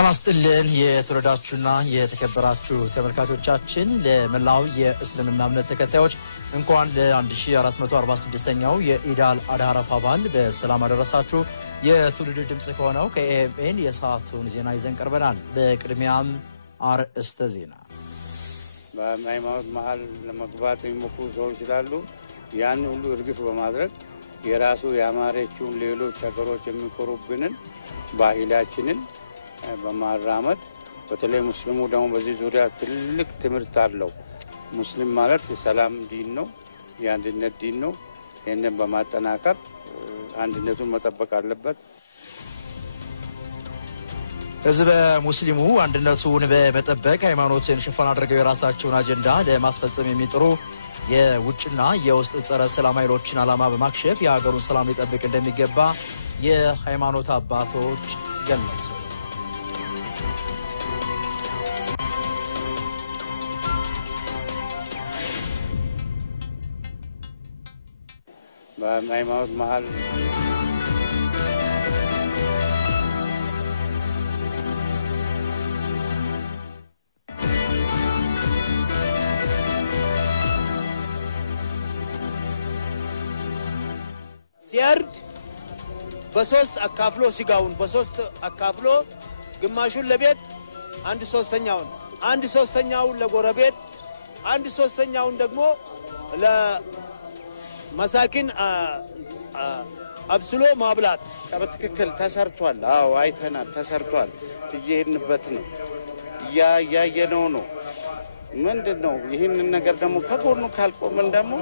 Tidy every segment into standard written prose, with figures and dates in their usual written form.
ጣናስጥልን የተወደዳችሁና የተከበራችሁ ተመልካቾቻችን ለመላው የእስልምና እምነት ተከታዮች እንኳን ለ1446ኛው የኢድ አል-አድሃ አረፋ በዓል በሰላም አደረሳችሁ። የትውልድ ድምጽ ከሆነው ከኤኤምኤን የሰዓቱን ዜና ይዘን ቀርበናል። በቅድሚያም አርዕስተ ዜና። በሃይማኖት መሃል ለመግባት የሚሞክሩ ሰዎች ስላሉ ያን ሁሉ እርግፍ በማድረግ የራሱ ያማረችውን ሌሎች ሀገሮች የሚኮሩብንን ባህላችንን በማራመድ በተለይ ሙስሊሙ ደግሞ በዚህ ዙሪያ ትልቅ ትምህርት አለው። ሙስሊም ማለት የሰላም ዲን ነው፣ የአንድነት ዲን ነው። ይህንን በማጠናከር አንድነቱን መጠበቅ አለበት። ህዝበ ሙስሊሙ አንድነቱን በመጠበቅ ሃይማኖትን ሽፋን አድርገው የራሳቸውን አጀንዳ ለማስፈጸም የሚጥሩ የውጭና የውስጥ ጸረ ሰላም ኃይሎችን ዓላማ በማክሸፍ የሀገሩን ሰላም ሊጠብቅ እንደሚገባ የሃይማኖት አባቶች ገለጹ። በሃይማኖት መሃል ሲያርድ በሶስት አካፍሎ ሲጋውን በሶስት አካፍሎ ግማሹን ለቤት አንድ ሶስተኛውን ለጎረቤት አንድ ሶስተኛውን ደግሞ ለመሳኪን አብስሎ ማብላት በትክክል ተሰርቷል። አዎ አይተናል፣ ተሰርቷል። እየሄድንበት ነው፣ ያያየነው ነው። ምንድነው ይህንን ነገር ደግሞ ከጎኑ ካልቆምን ደግሞ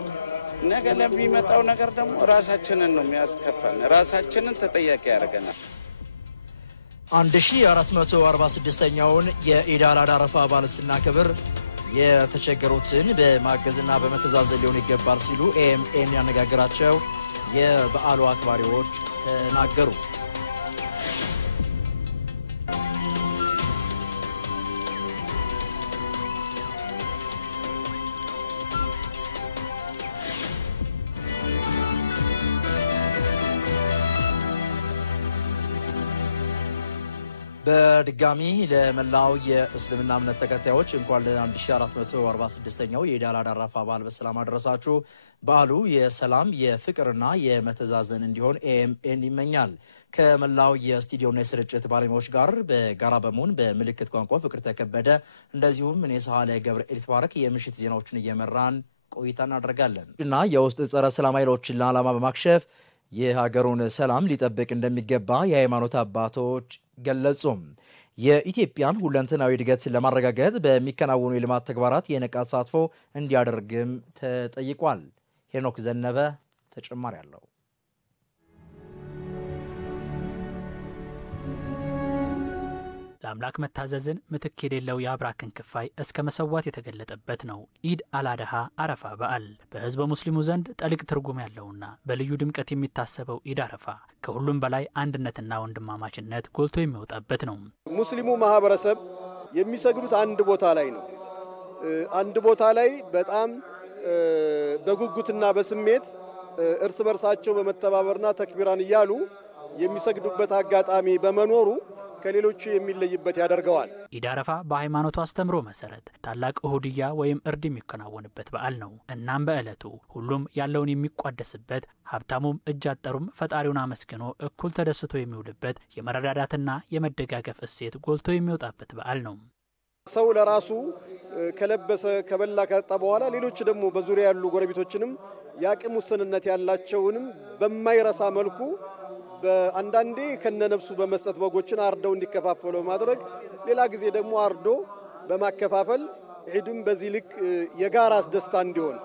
ነገ ለሚመጣው ነገር ደግሞ ራሳችንን ነው የሚያስከፋን፣ ራሳችንን ተጠያቂ ያደርገናል። 1446ኛውን የኢድ አል-አድሃ አረፋ በዓል ስናከብር የተቸገሩትን በማገዝና በመተዛዘን ሊሆን ይገባል ሲሉ ኤኤምኤን ያነጋገራቸው የበዓሉ አክባሪዎች ተናገሩ። በድጋሚ ለመላው የእስልምና እምነት ተከታዮች እንኳን ለ1446ኛው የኢድ አል-አድሃ አረፋ በዓል በሰላም አደረሳችሁ። በዓሉ የሰላም የፍቅርና የመተዛዘን እንዲሆን ኤኤምኤን ይመኛል። ከመላው የስቱዲዮና የስርጭት ባለሙያዎች ጋር በጋራ በመሆን በምልክት ቋንቋ ፍቅር ተከበደ እንደዚሁም እኔ ሳለ ገብርኤል ተባረክ የምሽት ዜናዎችን እየመራን ቆይታ እናደርጋለን እና የውስጥ ጸረ ሰላም ኃይሎችን ዓላማ በማክሸፍ የሀገሩን ሰላም ሊጠብቅ እንደሚገባ የሃይማኖት አባቶች ገለጹ። የኢትዮጵያን ሁለንተናዊ እድገት ለማረጋገጥ በሚከናወኑ የልማት ተግባራት የነቃ ተሳትፎ እንዲያደርግም ተጠይቋል። ሄኖክ ዘነበ ተጨማሪ አለው። ለአምላክ መታዘዝን ምትክ የሌለው የአብራክን ክፋይ እስከ መሰዋት የተገለጠበት ነው ኢድ አል-አድሃ አረፋ በዓል። በህዝበ ሙስሊሙ ዘንድ ጠልቅ ትርጉም ያለውና በልዩ ድምቀት የሚታሰበው ኢድ አረፋ ከሁሉም በላይ አንድነትና ወንድማማችነት ጎልቶ የሚወጣበት ነው። ሙስሊሙ ማህበረሰብ የሚሰግዱት አንድ ቦታ ላይ ነው። አንድ ቦታ ላይ በጣም በጉጉትና በስሜት እርስ በርሳቸው በመተባበርና ተክቢራን እያሉ የሚሰግዱበት አጋጣሚ በመኖሩ ከሌሎቹ የሚለይበት ያደርገዋል። ኢድ አረፋ በሃይማኖቱ አስተምሮ መሰረት ታላቅ እሁድያ ወይም እርድ የሚከናወንበት በዓል ነው። እናም በእለቱ ሁሉም ያለውን የሚቋደስበት፣ ሀብታሙም እጅ አጠሩም ፈጣሪውን አመስግኖ እኩል ተደስቶ የሚውልበት የመረዳዳትና የመደጋገፍ እሴት ጎልቶ የሚወጣበት በዓል ነው። ሰው ለራሱ ከለበሰ ከበላ ከጠጣ በኋላ ሌሎች ደግሞ በዙሪያ ያሉ ጎረቤቶችንም ያቅም ውስንነት ያላቸውንም በማይረሳ መልኩ በአንዳንዴ ከነነፍሱ በመስጠት በጎችን አርደው እንዲከፋፈሉ በማድረግ ሌላ ጊዜ ደግሞ አርዶ በማከፋፈል ዒድም በዚህ ልክ የጋራ ደስታ እንዲሆን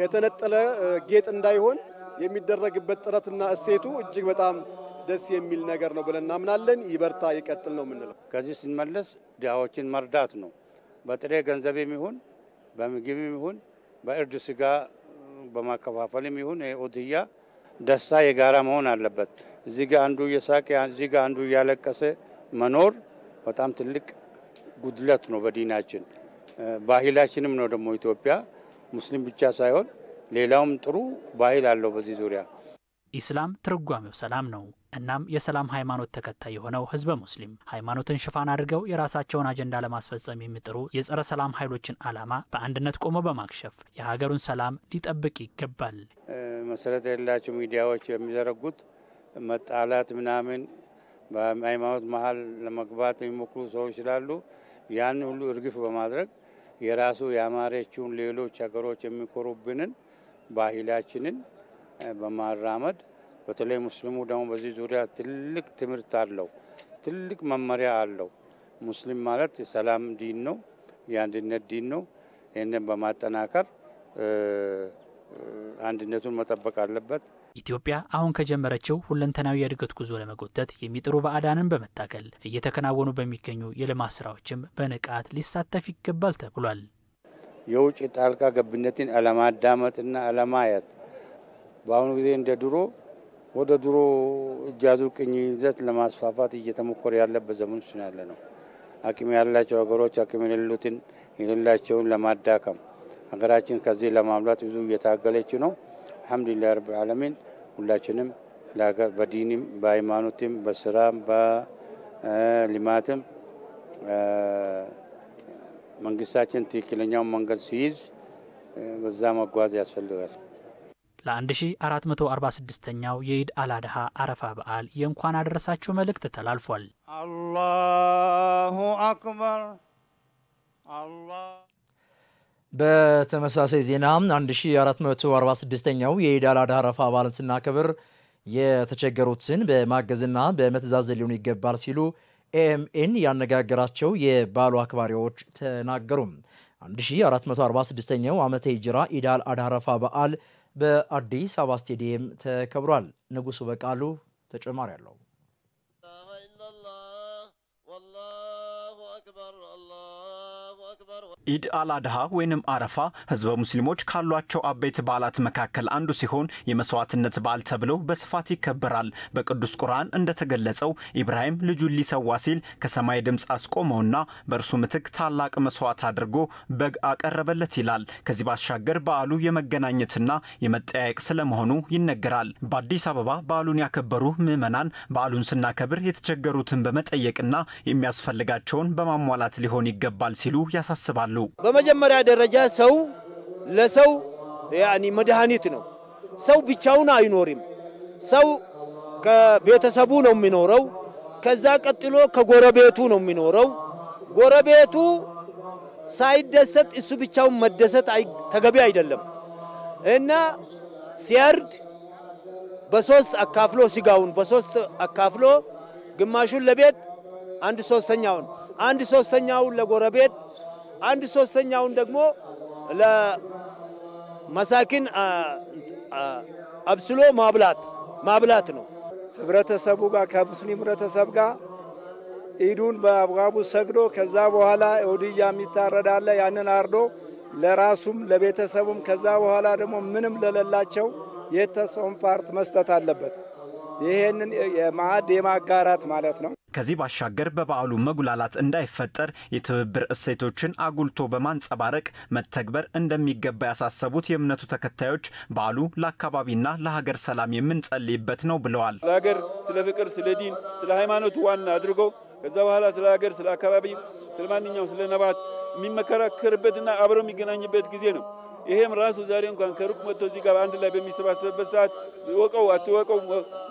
የተነጠለ ጌጥ እንዳይሆን የሚደረግበት ጥረትና እሴቱ እጅግ በጣም ደስ የሚል ነገር ነው ብለን እናምናለን። ይበርታ ይቀጥል ነው የምንለው። ከዚህ ስንመለስ ድሃዎችን መርዳት ነው። በጥሬ ገንዘብም ይሁን በምግብም ይሁን በእርድ ስጋ በማከፋፈልም ይሁን ኡድሂያ ደስታ የጋራ መሆን አለበት። እዚህ ጋር አንዱ እየሳቀ እዚህ ጋር አንዱ እያለቀሰ መኖር በጣም ትልቅ ጉድለት ነው በዲናችን። ባህላችንም ነው ደግሞ ኢትዮጵያ ሙስሊም ብቻ ሳይሆን ሌላውም ጥሩ ባህል አለው በዚህ ዙሪያ። ኢስላም ትርጓሜው ሰላም ነው። እናም የሰላም ሃይማኖት ተከታይ የሆነው ህዝበ ሙስሊም ሃይማኖትን ሽፋን አድርገው የራሳቸውን አጀንዳ ለማስፈጸም የሚጥሩ የጸረ ሰላም ኃይሎችን ዓላማ በአንድነት ቆሞ በማክሸፍ የሀገሩን ሰላም ሊጠብቅ ይገባል። መሰረት የሌላቸው ሚዲያዎች የሚዘረጉት መጣላት ምናምን በሃይማኖት መሀል ለመግባት የሚሞክሩ ሰዎች ስላሉ ያን ሁሉ እርግፍ በማድረግ የራሱ ያማረችውን ሌሎች ሀገሮች የሚኮሩብንን ባህላችንን በማራመድ በተለይ ሙስሊሙ ደግሞ በዚህ ዙሪያ ትልቅ ትምህርት አለው፣ ትልቅ መመሪያ አለው። ሙስሊም ማለት የሰላም ዲን ነው፣ የአንድነት ዲን ነው። ይህንን በማጠናከር አንድነቱን መጠበቅ አለበት። ኢትዮጵያ አሁን ከጀመረችው ሁለንተናዊ የእድገት ጉዞ ለመጎተት የሚጥሩ ባዕዳንን በመታገል እየተከናወኑ በሚገኙ የልማት ስራዎችም በንቃት ሊሳተፍ ይገባል ተብሏል። የውጭ ጣልቃ ገብነትን አለማዳመጥና አለማየት በአሁኑ ጊዜ እንደ ድሮ ወደ ድሮ እጃዙ ቅኝ ይዘት ለማስፋፋት እየተሞከረ ያለበት ዘመን ውስጥ ያለ ነው። አቅም ያላቸው ሀገሮች አቅም የሌላቸውን ለማዳከም ሀገራችን ከዚህ ለማምላት ብዙ እየታገለች ነው። አልሐምዱሊላህ ረብል ዓለሚን ሁላችንም ለሀገር በዲንም በሃይማኖትም በስራም በልማትም መንግስታችን ትክክለኛውን መንገድ ሲይዝ በዛ መጓዝ ያስፈልጋል። ለ1446ኛው የኢድ አልአድሃ አረፋ በዓል የእንኳን አደረሳችሁ መልእክት ተላልፏል። አላሁ አክበር አላህ። በተመሳሳይ ዜና 1446ኛው የኢድ አልአድሃ አረፋ በዓልን ስናከብር የተቸገሩትን በማገዝና በመተዛዘን ሊሆን ይገባል ሲሉ ኤኤምኤን ያነጋገራቸው የበዓሉ አክባሪዎች ተናገሩ። 1446ኛው ዓመተ ሂጅራ ኢድ አልአድሃ አረፋ በዓል በአዲስ አበባ ስቴዲየም ተከብሯል። ንጉሱ በቃሉ ተጨማሪ አለው። ኢድ አልአድሃ ወይንም አረፋ ህዝበ ሙስሊሞች ካሏቸው አበይት በዓላት መካከል አንዱ ሲሆን የመስዋዕትነት በዓል ተብሎ በስፋት ይከበራል። በቅዱስ ቁርአን እንደተገለጸው ኢብራሂም ልጁን ሊሰዋ ሲል ከሰማይ ድምፅ አስቆመውና በእርሱ ምትክ ታላቅ መስዋዕት አድርጎ በግ አቀረበለት ይላል። ከዚህ ባሻገር በዓሉ የመገናኘትና የመጠያየቅ ስለመሆኑ ይነገራል። በአዲስ አበባ በዓሉን ያከበሩ ምዕመናን በዓሉን ስናከብር የተቸገሩትን በመጠየቅና የሚያስፈልጋቸውን በማሟላት ሊሆን ይገባል ሲሉ ያሳስባሉ። በመጀመሪያ ደረጃ ሰው ለሰው መድኃኒት ነው። ሰው ብቻውን አይኖርም። ሰው ከቤተሰቡ ነው የሚኖረው። ከዛ ቀጥሎ ከጎረቤቱ ነው የሚኖረው። ጎረቤቱ ሳይደሰት እሱ ብቻውን መደሰት ተገቢ አይደለም እና ሲያርድ በሶስት አካፍሎ ስጋውን በሶስት አካፍሎ ግማሹን ለቤት አንድ ሶስተኛውን ለጎረቤት አንድ ሶስተኛውን ደግሞ ለመሳኪን አብስሎ ማብላት ነው። ህብረተሰቡ ጋር ከሙስሊም ህብረተሰብ ጋር ኢዱን በአብጋቡ ሰግዶ ከዛ በኋላ ኡድያ የሚታረዳለ ያንን አርዶ ለራሱም ለቤተሰቡም ከዛ በኋላ ደግሞ ምንም ለሌላቸው የተሰውን ፓርት መስጠት አለበት። ይሄንን የማዕድ የማጋራት ማለት ነው። ከዚህ ባሻገር በበዓሉ መጉላላት እንዳይፈጠር የትብብር እሴቶችን አጉልቶ በማንጸባረቅ መተግበር እንደሚገባ ያሳሰቡት የእምነቱ ተከታዮች በዓሉ ለአካባቢና ለሀገር ሰላም የምንጸልይበት ነው ብለዋል። ለሀገር ስለ ፍቅር፣ ስለ ዲን፣ ስለ ሃይማኖት ዋና አድርገው ከዛ በኋላ ስለ ሀገር፣ ስለ አካባቢ፣ ስለ ማንኛውም ስለ ነባት የሚመከራከርበትና አብሮ የሚገናኝበት ጊዜ ነው። ይሄም ራሱ ዛሬ እንኳን ከሩቅ መጥቶ እዚህ ጋር አንድ ላይ በሚሰባሰብበት ሰዓት ወቀው አትወቀው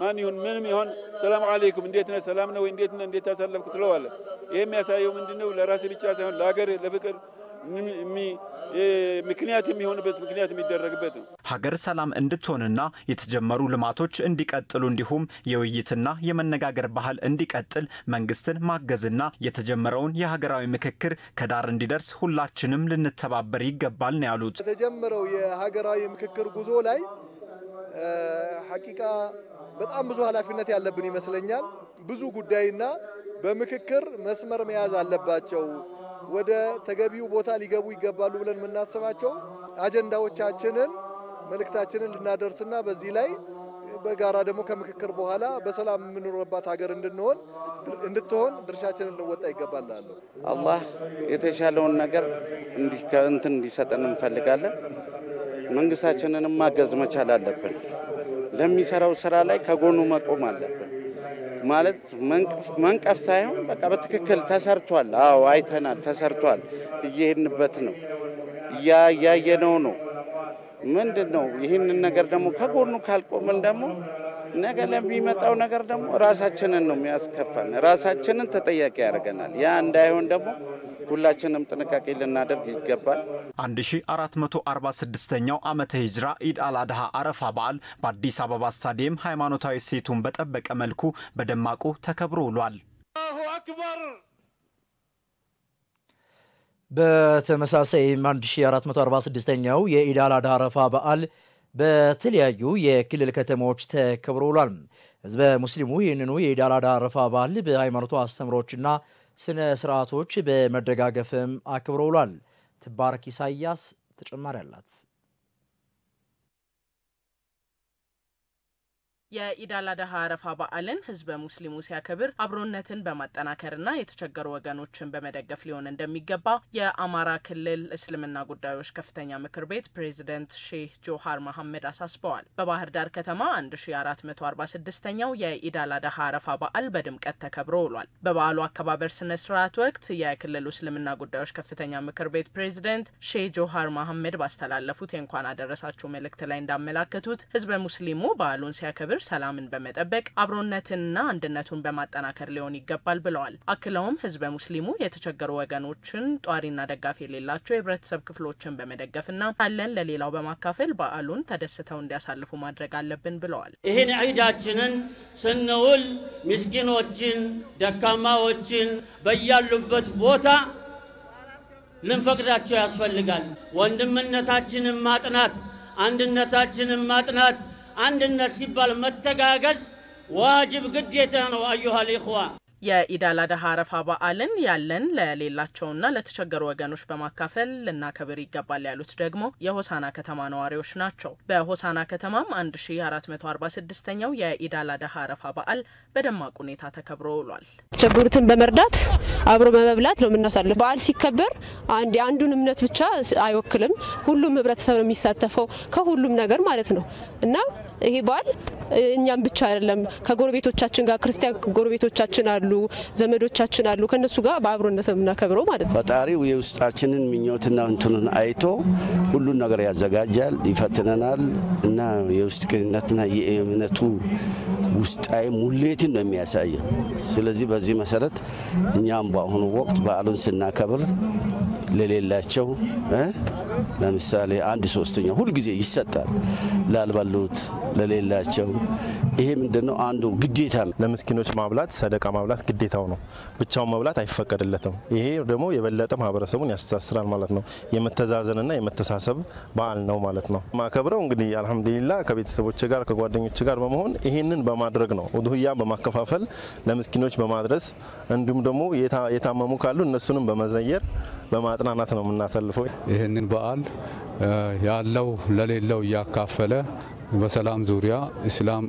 ማን ይሁን ምንም ይሁን ሰላም አለይኩም እንዴት ነህ ሰላም ነው እንዴት ነህ እንዴት ታሳለፍክ ትለዋለህ። ይሄ የሚያሳየው ምንድነው? ለራስ ብቻ ሳይሆን ለሀገር ለፍቅር ምክንያት የሚሆንበት ምክንያት የሚደረግበት ነው። ሀገር ሰላም እንድትሆንና የተጀመሩ ልማቶች እንዲቀጥሉ እንዲሁም የውይይትና የመነጋገር ባህል እንዲቀጥል መንግስትን ማገዝና የተጀመረውን የሀገራዊ ምክክር ከዳር እንዲደርስ ሁላችንም ልንተባበር ይገባል ነው ያሉት። የተጀመረው የሀገራዊ ምክክር ጉዞ ላይ ሐቂቃ በጣም ብዙ ኃላፊነት ያለብን ይመስለኛል። ብዙ ጉዳይና በምክክር መስመር መያዝ አለባቸው። ወደ ተገቢው ቦታ ሊገቡ ይገባሉ ብለን የምናስባቸው አጀንዳዎቻችንን መልእክታችንን ልናደርስና በዚህ ላይ በጋራ ደግሞ ከምክክር በኋላ በሰላም የምንኖርባት ሀገር እንድትሆን ድርሻችንን ልንወጣ ይገባል። አላህ የተሻለውን ነገር እንዲሰጠን እንፈልጋለን። መንግስታችንን ማገዝ መቻል አለብን። ለሚሰራው ስራ ላይ ከጎኑ መቆም አለብን። ማለት መንቀፍ ሳይሆን በቃ በትክክል ተሰርቷል። አዎ አይተናል፣ ተሰርቷል፣ እየሄድንበት ነው፣ ያያየነው ነው። ምንድነው ይህንን ነገር ደግሞ ከጎኑ ካልቆምን ደግሞ ነገ ለሚመጣው ነገር ደግሞ ራሳችንን ነው የሚያስከፋን፣ ራሳችንን ተጠያቂ ያደርገናል። ያ እንዳይሆን ደግሞ ሁላችንም ጥንቃቄ ልናደርግ ይገባል። 1446ኛው ዓመተ ሂጅራ ኢድ አልአድሃ አረፋ በዓል በአዲስ አበባ ስታዲየም ሃይማኖታዊ ሴቱን በጠበቀ መልኩ በደማቁ ተከብሮ ውሏል። አላሁ አክበር። በተመሳሳይ 1446ኛው የኢድ አልአድሃ አረፋ በዓል በተለያዩ የክልል ከተሞች ተከብሮ ውሏል። ህዝበ ሙስሊሙ ይህንኑ የኢድ አልአድሃ አረፋ በዓል በሃይማኖቱ አስተምሮችና ስነ ስርዓቶች በመደጋገፍም አክብሮ ውሏል። ትባረክ ኢሳያስ ተጨማሪ አላት። የኢድ አልአድሃ አረፋ በዓልን ህዝበ ሙስሊሙ ሲያከብር አብሮነትን በማጠናከርና የተቸገሩ ወገኖችን በመደገፍ ሊሆን እንደሚገባ የአማራ ክልል እስልምና ጉዳዮች ከፍተኛ ምክር ቤት ፕሬዝዳንት ሼህ ጆሃር መሐመድ አሳስበዋል። በባህር ዳር ከተማ 1446ኛው የኢድ አልአድሃ አረፋ በዓል በድምቀት ተከብሮ ውሏል። በበዓሉ አከባበር ስነ ስርዓት ወቅት የክልሉ እስልምና ጉዳዮች ከፍተኛ ምክር ቤት ፕሬዝዳንት ሼህ ጆሃር መሐመድ ባስተላለፉት የእንኳን አደረሳችሁ መልእክት ላይ እንዳመላከቱት ህዝበ ሙስሊሙ በዓሉን ሲያከብር ሰላምን በመጠበቅ አብሮነትንና አንድነቱን በማጠናከር ሊሆን ይገባል ብለዋል። አክለውም ህዝበ ሙስሊሙ የተቸገሩ ወገኖችን ጧሪና ደጋፊ የሌላቸው የህብረተሰብ ክፍሎችን በመደገፍና ካለን ለሌላው በማካፈል በዓሉን ተደስተው እንዲያሳልፉ ማድረግ አለብን ብለዋል። ይህን ዒዳችንን ስንውል ምስኪኖችን ደካማዎችን በያሉበት ቦታ ልንፈቅዳቸው ያስፈልጋል። ወንድምነታችንን ማጥናት አንድነታችንን ማጥናት አንድነት ሲባል መተጋገዝ ዋጅብ ግዴታ ነው። አዩሃ الإخوة የኢድ አልአድሃ አረፋ በዓልን ያለን ለሌላቸውና ለተቸገሩ ወገኖች በማካፈል ልናከብር ይገባል ያሉት ደግሞ የሆሳና ከተማ ነዋሪዎች ናቸው። በሆሳና ከተማም 1446ኛው የኢድ አልአድሃ አረፋ በዓል በደማቅ ሁኔታ ተከብሮ ውሏል። ተቸገሩትን በመርዳት አብሮ በመብላት ነው የምናሳልፈው። በዓል ሲከበር አንዱን እምነት ብቻ አይወክልም፣ ሁሉም ህብረተሰብ ነው የሚሳተፈው ከሁሉም ነገር ማለት ነው እና ይሄ በዓል እኛም ብቻ አይደለም ከጎረቤቶቻችን ጋር ክርስቲያን ጎረቤቶቻችን አሉ ዘመዶቻችን አሉ ከነሱ ጋር በአብሮነት የምናከብረው ማለት ነው። ፈጣሪው የውስጣችንን ምኞትና እንትኑን አይቶ ሁሉን ነገር ያዘጋጃል፣ ይፈትነናል እና የውስጥ ቅንነትና የእምነቱ ውስጣዊ ሙሌትን ነው የሚያሳየው። ስለዚህ በዚህ መሰረት እኛም በአሁኑ ወቅት በዓሉን ስናከብር ለሌላቸው ለምሳሌ 1/3 ሁሉ ጊዜ ይሰጣል ላልባሉት ለሌላቸው። ይሄ ምንድነው አንዱ ግዴታ ለምስኪኖች ማብላት ሰደቃ ማብላት ግዴታው ነው። ብቻው መብላት አይፈቀድለትም። ይሄ ደግሞ የበለጠ ማህበረሰቡን ያስተሳስራል ማለት ነው። የመተዛዘንና የመተሳሰብ በዓል ነው ማለት ነው። ማከብረው እንግዲህ አልহামዱሊላህ ከቤተሰቦች ጋር ከጓደኞች ጋር በመሆን ይሄንን በማድረግ ነው። ኡዱህያ በማከፋፈል ለምስኪኖች በማድረስ እንዲሁም ደግሞ የታመሙ ካሉ እነሱንም በመዘየር በማጽናናት ነው የምናሳልፈው። ይሄንን በዓል ያለው ለሌለው ያካፈለ በሰላም ዙሪያ እስላም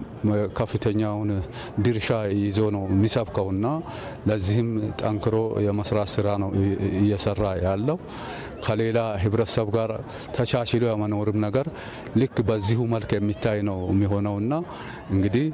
ከፍተኛውን ድርሻ ይዞ ነው የሚሰብከውና ለዚህም ጠንክሮ የመስራት ስራ ነው እየሰራ ያለው። ከሌላ ህብረተሰብ ጋር ተቻችሎ የመኖርም ነገር ልክ በዚሁ መልክ የሚታይ ነው የሚሆነውና እንግዲህ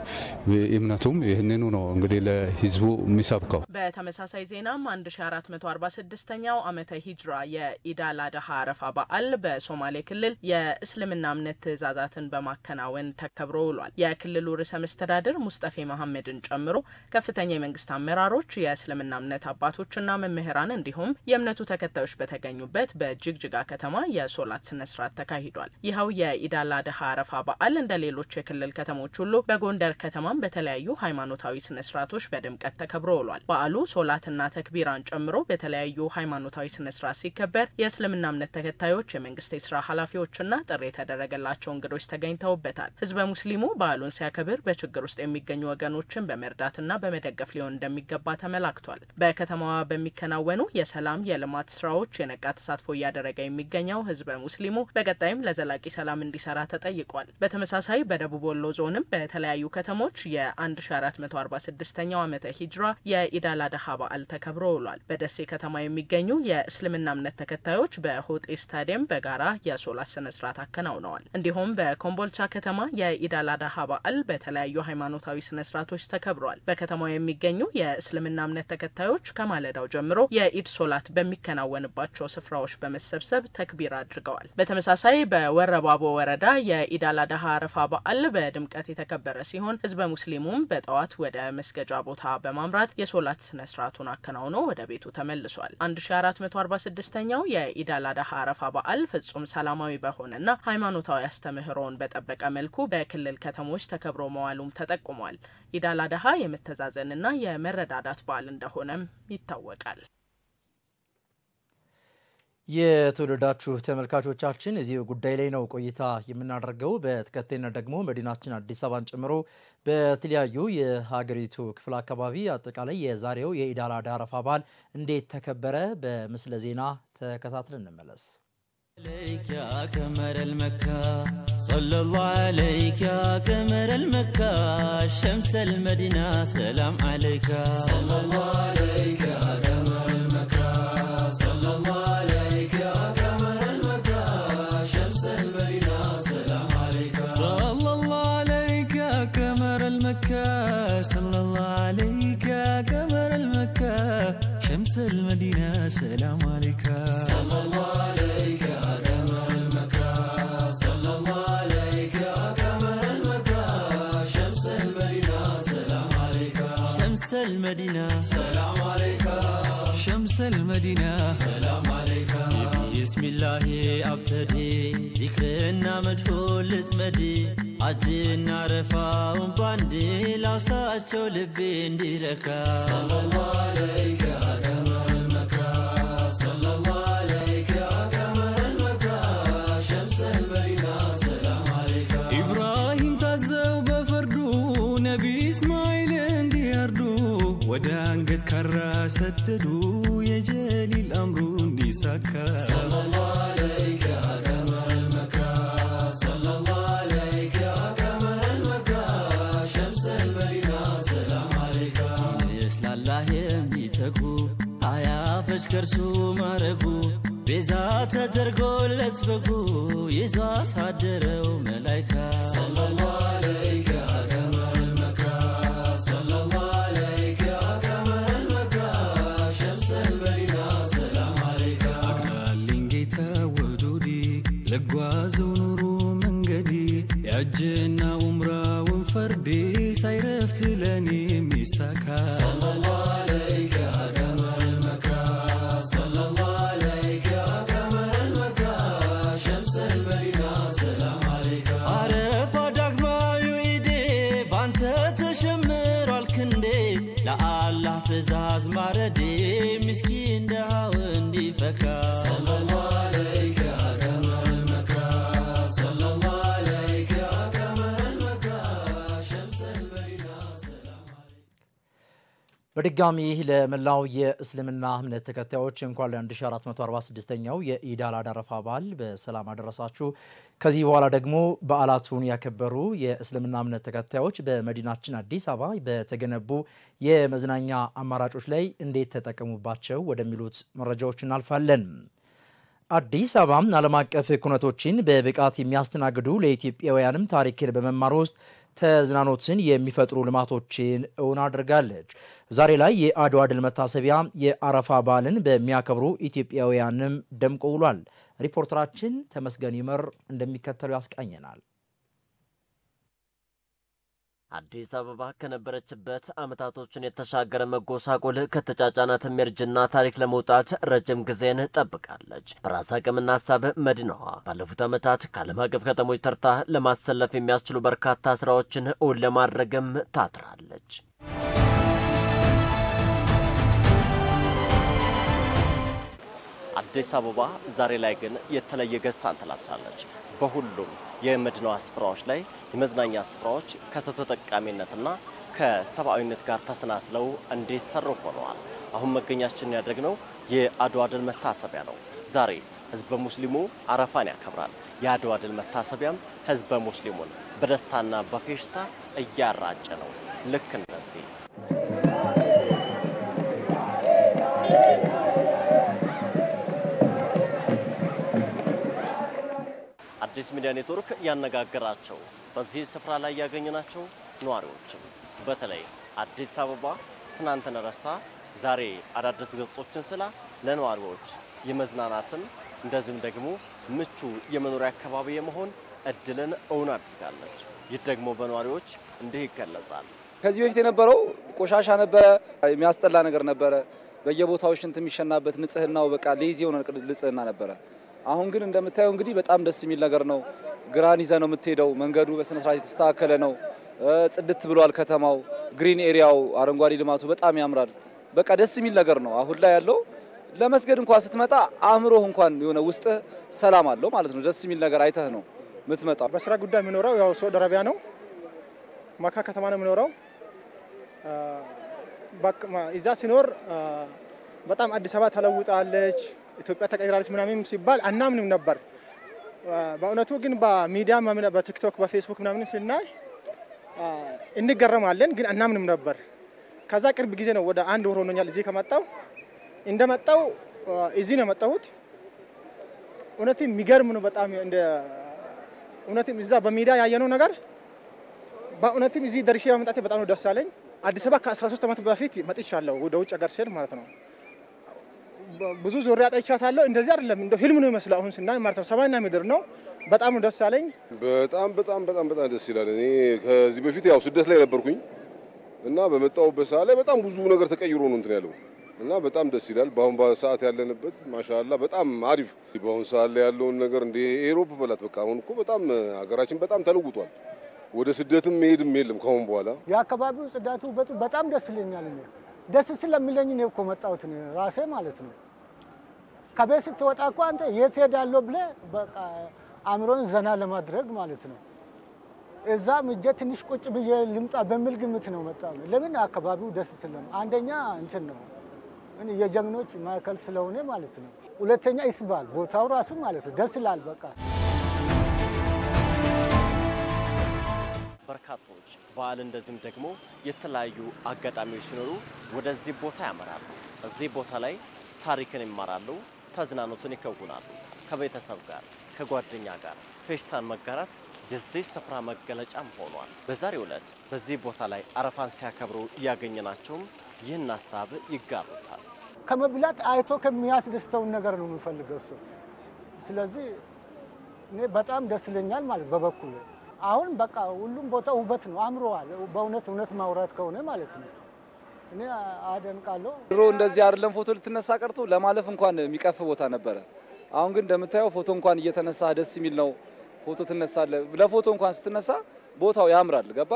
እምነቱም ይህንኑ ነው እንግዲህ ለህዝቡ የሚሰብከው። በተመሳሳይ ዜናም 1446ኛው ዓመተ ሂጅራ የኢድ አልአድሃ አረፋ በዓል በሶማሌ ክልል የእስልምና እምነት ትዕዛዛትን በማከናወን ተከብሮ ውሏል። የክልሉ ርዕሰ መስተዳድር ሙስጠፌ መሐመድን ጨምሮ ከፍተኛ የመንግስት አመራሮች፣ የእስልምና እምነት አባቶችና መምህራን እንዲሁም የእምነቱ ተከታዮች በተገኙበት በጅግጅጋ ከተማ የሶላት ስነ ስርዓት ተካሂዷል። ይኸው የኢድ አልአድሃ አረፋ በዓል እንደ ሌሎች የክልል ከተሞች ሁሉ በጎንደር ከተማም በተለያዩ ሃይማኖታዊ ስነ ስርዓቶች በድምቀት ተከብሮ ውሏል። በዓሉ ሶላትና ተክቢራን ጨምሮ በተለያዩ ሃይማኖታዊ ስነ ስርዓት ሲከበር የእስልምና እምነት ተከታዮች፣ የመንግስት የስራ ኃላፊዎችና ጥሪ የተደረገላቸው እንግዶች ተገኝተውበታል። ህዝበ ሙስሊሙ በዓሉን ሲያከብር በችግር ውስጥ የሚገኙ ወገኖችን በመርዳትና በመደገፍ ሊሆን እንደሚገባ ተመላክቷል። በከተማዋ በሚከናወኑ የሰላም የልማት ስራዎች የነቃ ተሳትፎ እያደረገ የሚገኘው ህዝበ ሙስሊሙ በቀጣይም ለዘላቂ ሰላም እንዲሰራ ተጠይቋል። በተመሳሳይ በደቡብ ወሎ ዞንም በተለያዩ ከተሞች የ1446ኛው ዓመተ ሂጅራ የኢድ አል አድሃ በዓል ተከብሮ ውሏል። በደሴ ከተማ የሚገኙ የእስልምና እምነት ተከታዮች በሆጤ ስታዲየም በጋራ የሶላት ስነ ስርዓት አከናውነዋል። እንዲሁም በኮምቦልቻ ከተማ የኢድ አል አድሃ በዓል በተለያዩ ሃይማኖታዊ ስነ ስርዓቶች ተከብሯል። በከተማው የሚገኙ የእስልምና እምነት ተከታዮች ከማለዳው ጀምሮ የኢድ ሶላት በሚከናወንባቸው ስፍራዎች በመሰብሰብ ተክቢር አድርገዋል። በተመሳሳይ በወረባቦ ወረዳ የኢድ አል አድሃ አረፋ በዓል በድምቀት የተከበረ ሲሆን ህዝበ ሙስሊሙም በጠዋት ወደ መስገጃ ቦታ በማምራት የሶላት ስነ ስርዓቱን አከናውኖ ወደ ቤቱ ተመልሷል። 1446ኛው የኢድ አል አድሃ አረፋ በዓል ፍጹም ሰላማዊ በሆነና ሃይማኖታዊ አስተምህሮን በጠበቀ መልኩ በክልል ከተሞች ተከብሮ መዋሉም ተጠቁሟል። ኢድ አል አድሃ የመተዛዘንና የመረዳዳት በዓል እንደሆነም ይታወቃል። የተወደዳችሁ ተመልካቾቻችን እዚህ ጉዳይ ላይ ነው ቆይታ የምናደርገው። በተከታይነት ደግሞ መዲናችን አዲስ አበባን ጨምሮ በተለያዩ የሀገሪቱ ክፍል አካባቢ አጠቃላይ የዛሬው የኢድ አል አድሃ አረፋ በዓል እንዴት ተከበረ በምስለ ዜና ተከታትለን እንመለስ። عليك يا قمر المكة صلى الله عليك يا قمر المكة شمس المدينة سلام عليك صلى الله عليك يا قمر المكة صلى الله عليك يا قمر المكة شمس المدينة سلام عليك صلى الله عليك يا قمر المكة صلى الله عليك يا قمر المكة شمس المدينة سلام عليك صلى الله عليك يا قمر المكة صلى الله عليك يا قمر المكة شمس المدينة سلام عليك شمس المدينة سلام عليك شمس المدينة سلام عليك بسم الله أبتدي ذكرنا مدحول لتمدي عجلنا رفاهم باندي لو ساتشو لبي انديركا صلى الله عليك يا قمر المكة صلى الله عليك يا قمر المكة شمس المدينة سلام عليك إبراهيم تزو بفردو نبي إسماعيل اندي يردو ودان قد كرا سددو يا جليل أمرو نساكا صلى الله عليك يا قمر المكة صلى الله عليك يا قمر المكة شمس المدينة سلام عليك يسلا الله يميتكو آيا فجكرسو ماربو بيزات ترقول لتبقو يزاس هادرو ملايكا صلى الله عليك يا قمر المكة صلى الله عليك يا قمر المكة شمس المدينة سلام عليك أقرأ لنجيتا ودودي لقوازو نورو منقدي يعجنا ومرا ومفردي سايرفت لاني ميساكا صلى الله عليك يا قمر المكة صلى الله عليك يا قمر المكة شمس المدينة سلام عليك عرف ودك ما يويدي بانت تشمر الكندي لا الله تزاز مردي مسكين دهاوندي فكا صلى الله عليك يا قمر المكة صلى الله عليك يا قمر المكة شمس المدينة سلام عليك በድጋሚ ለመላው የእስልምና እምነት ተከታዮች እንኳን ለ1446ኛው የኢድ አል አድሃ አረፋ በዓል በሰላም አደረሳችሁ። ከዚህ በኋላ ደግሞ በዓላቱን ያከበሩ የእስልምና እምነት ተከታዮች በመዲናችን አዲስ አበባ በተገነቡ የመዝናኛ አማራጮች ላይ እንዴት ተጠቀሙባቸው ወደሚሉት መረጃዎች እናልፋለን። አዲስ አበባ ዓለም አቀፍ ኩነቶችን በብቃት የሚያስተናግዱ ለኢትዮጵያውያንም ታሪክን በመማር ውስጥ ተዝናኖትን የሚፈጥሩ ልማቶችን እውን አድርጋለች። ዛሬ ላይ የአድዋ ድል መታሰቢያ የአረፋ በዓልን በሚያከብሩ ኢትዮጵያውያንም ደምቆ ውሏል። ሪፖርተራችን ተመስገን ይመር እንደሚከተለው ያስቃኘናል። አዲስ አበባ ከነበረችበት አመታቶችን የተሻገረ መጎሳቆል ከተጫጫናት እርጅና ታሪክ ለመውጣት ረጅም ጊዜን ጠብቃለች። በራስ አቅምና ሀሳብ መዲናዋ ባለፉት አመታት ከዓለም አቀፍ ከተሞች ተርታ ለማሰለፍ የሚያስችሉ በርካታ ስራዎችን እውን ለማድረግም ታትራለች። አዲስ አበባ ዛሬ ላይ ግን የተለየ ገጽታን ተላብሳለች። በሁሉም የመዲናዋ ስፍራዎች ላይ የመዝናኛ ስፍራዎች ከተጠቃሚነትና ከሰብአዊነት ጋር ተሰናስለው እንዲሰሩ ሆነዋል። አሁን መገኛችን ያደረግነው የአድዋ ድል መታሰቢያ ነው። ዛሬ ህዝበ ሙስሊሙ አረፋን ያከብራል። የአድዋ ድል መታሰቢያም ህዝበ ሙስሊሙን በደስታና በፌሽታ እያራጨ ነው። ልክ እንደዚህ አዲስ ሚዲያ ኔትወርክ ያነጋገራቸው በዚህ ስፍራ ላይ ያገኘናቸው ነዋሪዎችም በተለይ አዲስ አበባ ትናንትና ረስታ ዛሬ አዳዲስ ገጾችን ስላ ለነዋሪዎች የመዝናናትን እንደዚህም ደግሞ ምቹ የመኖሪያ አካባቢ የመሆን እድልን እውን አድርጋለች። ይህ ደግሞ በነዋሪዎች እንዲህ ይገለጻል። ከዚህ በፊት የነበረው ቆሻሻ ነበረ፣ የሚያስጠላ ነገር ነበረ። በየቦታው ሽንት የሚሸናበት ንጽህናው በቃ ሌዚ የሆነ ንጽህና ነበረ። አሁን ግን እንደምታየው እንግዲህ በጣም ደስ የሚል ነገር ነው። ግራን ይዘ ነው የምትሄደው። መንገዱ በስነ ስርዓት የተስተካከለ ነው። ጽድት ብሏል ከተማው። ግሪን ኤሪያው አረንጓዴ ልማቱ በጣም ያምራል። በቃ ደስ የሚል ነገር ነው አሁን ላይ ያለው። ለመስገድ እንኳን ስትመጣ አእምሮህ እንኳን የሆነ ውስጥ ሰላም አለው ማለት ነው። ደስ የሚል ነገር አይተህ ነው የምትመጣው። በስራ ጉዳይ የሚኖረው ያው ሳውዲ አረቢያ ነው፣ መካ ከተማ ነው የሚኖረው። እዛ ሲኖር በጣም አዲስ አበባ ተለውጣለች፣ ኢትዮጵያ ተቀይራለች ምናምን ሲባል አናምንም ነበር። በእውነቱ ግን በሚዲያ በቲክቶክ በፌስቡክ ምናምን ስናይ እንገረማለን፣ ግን አናምንም ነበር። ከዛ ቅርብ ጊዜ ነው ወደ አንድ ወር ሆኖኛል እዚህ ከመጣው። እንደመጣው እዚህ ነው የመጣሁት። እውነትም የሚገርም ነው በጣም እንደ እውነትም እዛ በሚዲያ ያየነው ነገር በእውነትም እዚህ ደርሼ በመምጣቴ በጣም ነው ደስ ያለኝ። አዲስ አበባ ከ13 ዓመት በፊት መጥቻለሁ ወደ ውጭ ሀገር ስሄድ ማለት ነው። ብዙ ዙሪያ ጠይቻታለሁ። እንደዚህ አይደለም እንደ ህልም ነው ይመስላል አሁን ስናይ ማለት ነው። ሰማይና ምድር ነው። በጣም ደስ ያለኝ። በጣም ደስ ይላል። እኔ ከዚህ በፊት ያው ስደት ላይ ነበርኩኝ እና በመጣሁበት ሰዓት ላይ በጣም ብዙ ነገር ተቀይሮ ነው እንትን ያለው እና በጣም ደስ ይላል። በአሁን ሰዓት ያለንበት ማሻአላ በጣም አሪፍ። በአሁን ሰዓት ላይ ያለውን ነገር እንደ ኤሮፕ በላት በቃ አሁን እኮ በጣም ሀገራችን በጣም ተለውጧል። ወደ ስደትም መሄድም የለም ካሁን በኋላ። የአካባቢው ጽዳቱ በጣም ደስ ይለኛል። እኔ ደስ ስለሚለኝ ነው እኮ መጣሁት ራሴ ማለት ነው። ከቤት ስትወጣ እኮ አንተ የት ሄዳለሁ ብለህ በቃ አእምሮን ዘና ለማድረግ ማለት ነው። እዛም እጄ ትንሽ ቁጭ ብዬ ልምጣ በሚል ግምት ነው መጣሁ። ለምን አካባቢው ደስ ስለሆነ፣ አንደኛ እንትን ነው የጀግኖች ማዕከል ስለሆነ ማለት ነው። ሁለተኛ ይስባል ቦታው ራሱ ማለት ነው። ደስ ይላል በቃ። በርካቶች በዓል እንደዚህም ደግሞ የተለያዩ አጋጣሚዎች ሲኖሩ ወደዚህ ቦታ ያመራሉ። እዚህ ቦታ ላይ ታሪክን ይማራሉ፣ ተዝናኖትን ይከውናሉ። ከቤተሰብ ጋር ከጓደኛ ጋር ፌሽታን መጋራት የዚህ ስፍራ መገለጫም ሆኗል። በዛሬው ዕለት በዚህ ቦታ ላይ አረፋን ሲያከብሩ ያገኘናቸውም ይህን ሀሳብ ይጋሩታል። ከመብላት አይቶ ከሚያስደስተውን ነገር ነው የምፈልገው እሱ። ስለዚህ እኔ በጣም ደስ ይለኛል ማለት በበኩል አሁን በቃ ሁሉም ቦታ ውበት ነው፣ አምሮዋል። በእውነት ማውራት ከሆነ ማለት ነው እኔ አደንቃለሁ። ድሮ እንደዚህ አይደለም ፎቶ ልትነሳ ቀርቶ ለማለፍ እንኳን የሚቀፍ ቦታ ነበረ። አሁን ግን እንደምታየው ፎቶ እንኳን እየተነሳ ደስ የሚል ነው። ፎቶ ትነሳለህ። ለፎቶ እንኳን ስትነሳ ቦታው ያምራል። ገባ?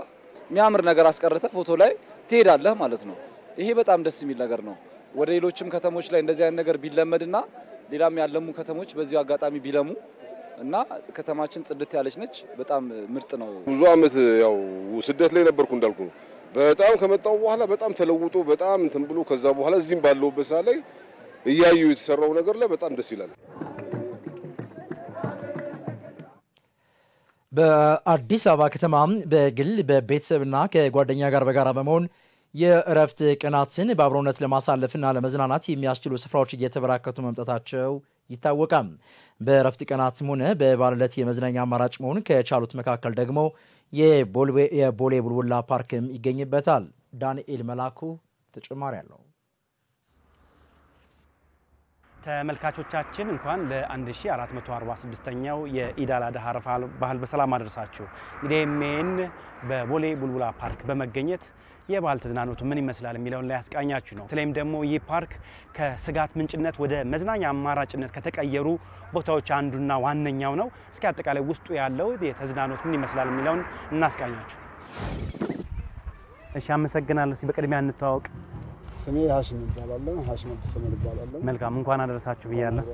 የሚያምር ነገር አስቀርተ ፎቶ ላይ ትሄዳለህ ማለት ነው። ይሄ በጣም ደስ የሚል ነገር ነው። ወደ ሌሎችም ከተሞች ላይ እንደዚህ አይነት ነገር ቢለመድና ሌላም ያለሙ ከተሞች በዚህ አጋጣሚ ቢለሙ እና ከተማችን ጽድት ያለች ነች። በጣም ምርጥ ነው። ብዙ አመት ያው ስደት ላይ ነበርኩ እንዳልኩ በጣም ከመጣው በኋላ በጣም ተለውጦ በጣም እንትን ብሎ ከዛ በኋላ እዚህም ባለውበት ሰዓት ላይ እያዩ የተሰራው ነገር ላይ በጣም ደስ ይላል። በአዲስ አበባ ከተማ በግል በቤተሰብና ከጓደኛ ጋር በጋራ በመሆን የእረፍት ቀናትን በአብሮነት ለማሳለፍና ለመዝናናት የሚያስችሉ ስፍራዎች እየተበራከቱ መምጣታቸው ይታወቃል። በእረፍት ቀናትም ሆነ በበዓል ዕለት የመዝናኛ አማራጭ መሆን ከቻሉት መካከል ደግሞ የቦሌ ቡልቡላ ፓርክም ይገኝበታል። ዳንኤል መላኩ ተጨማሪ አለው። ተመልካቾቻችን እንኳን ለ1446ኛው የኢድ አል አድሃ አረፋ በዓል በሰላም አደረሳችሁ። እንግዲህ ሜን በቦሌ ቡልቡላ ፓርክ በመገኘት የበዓል ተዝናኖቱ ምን ይመስላል የሚለውን ላይ ያስቃኛችሁ ነው። ስለዚህ ደግሞ ይህ ፓርክ ከስጋት ምንጭነት ወደ መዝናኛ አማራጭነት ከተቀየሩ ቦታዎች አንዱና ዋነኛው ነው። እስኪ አጠቃላይ ውስጡ ያለው የተዝናኖት ምን ይመስላል የሚለውን እናስቃኛችሁ። እሺ፣ አመሰግናለሁ። በቅድሚያ እንተዋወቅ። ስሜ ሀሽም ይባላል። ሀሽም ተሰመል ይባላል። መልካም፣ እንኳን አደረሳችሁ ብያለሁ።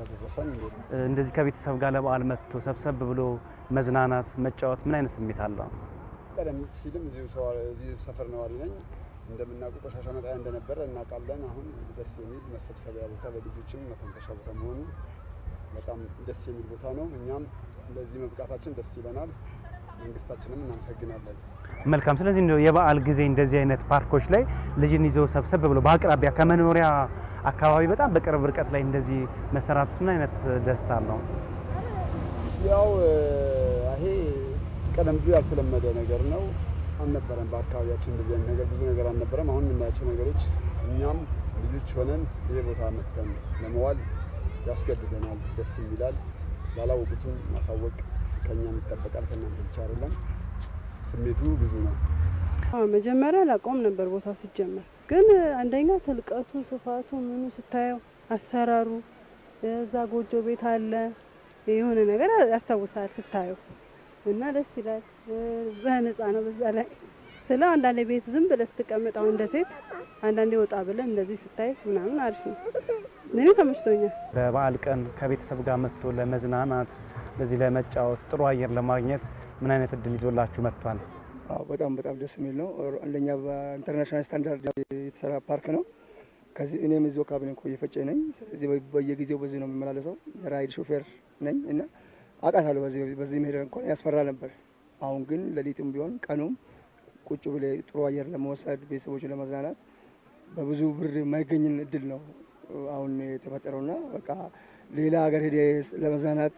እንደዚህ ከቤተሰብ ጋር ለበዓል መጥቶ ሰብሰብ ብሎ መዝናናት መጫወት ምን አይነት ስሜት አለው? ቀደም ሲልም እዚህ ሰፈር ነው አለኝ። እንደምናውቀው ቆሻሻ መጣያ እንደነበረ እናውቃለን። አሁን ደስ የሚል መሰብሰቢያ ቦታ ለልጆችም መተንፈሻ ቦታ መሆኑ በጣም ደስ የሚል ቦታ ነው። እኛም እንደዚህ መብቃታችን ደስ ይለናል። መንግስታችንም እናመሰግናለን። መልካም። ስለዚህ ነው የበዓል ጊዜ እንደዚህ አይነት ፓርኮች ላይ ልጅን ይዘው ሰብሰብ ብሎ በአቅራቢያ ከመኖሪያ አካባቢ በጣም በቅርብ ርቀት ላይ እንደዚህ መሰራቱስ ምን አይነት ደስታ ነው? ያው ይሄ ቀደም ብሎ ያልተለመደ ነገር ነው። አልነበረም በአካባቢያችን እንደዚህ አይነት ነገር ብዙ ነገር አልነበረም። አሁን የምናያቸው ነገሮች እኛም ልጆች ሆነን ይሄ ቦታ መጥተን ለመዋል ያስገድደናል። ደስ ይላል። ያላወቁትን ማሳወቅ ከኛ ይጠበቃል። ከእናንተ ብቻ አይደለም። ስሜቱ ብዙ ነው። መጀመሪያ ላቆም ነበር ቦታው ሲጀመር፣ ግን አንደኛ ትልቀቱ፣ ስፋቱ፣ ምኑ ስታየው አሰራሩ እዛ ጎጆ ቤት አለ የሆነ ነገር ያስታውሳል ስታየው እና ደስ ይላል። በነፃ ነው በዛ ላይ ስለ አንዳንድ ቤት ዝም ብለህ ስትቀመጥ አሁን እንደ ሴት አንዳንዴ ወጣ ብለህ እንደዚህ ስታይ ምናምን አሪፍ ነው። እኔ ተመችቶኛል። በበዓል ቀን ከቤተሰብ ጋር መጥቶ ለመዝናናት በዚህ ለመጫወት ጥሩ አየር ለማግኘት ምን አይነት እድል ይዞላችሁ መጥቷል? በጣም ደስ የሚል ነው። አንደኛ በኢንተርናሽናል ስታንዳርድ የተሰራ ፓርክ ነው። ከዚህ እኔም እዚሁ ካቢኔ እኮ እየፈጨ ነኝ። ስለዚህ በየጊዜው በዚህ ነው የምመላለሰው። የራይድ ሾፌር ነኝ እና አውቃታለሁ። በዚህ መሄድ እንኳን ያስፈራ ነበር። አሁን ግን ሌሊትም ቢሆን ቀኑም ቁጭ ብለህ ጥሩ አየር ለመውሰድ ቤተሰቦችን ለመዝናናት በብዙ ብር የማይገኝን እድል ነው አሁን የተፈጠረውና በቃ ሌላ ሀገር ሄደህ ለመዝናናት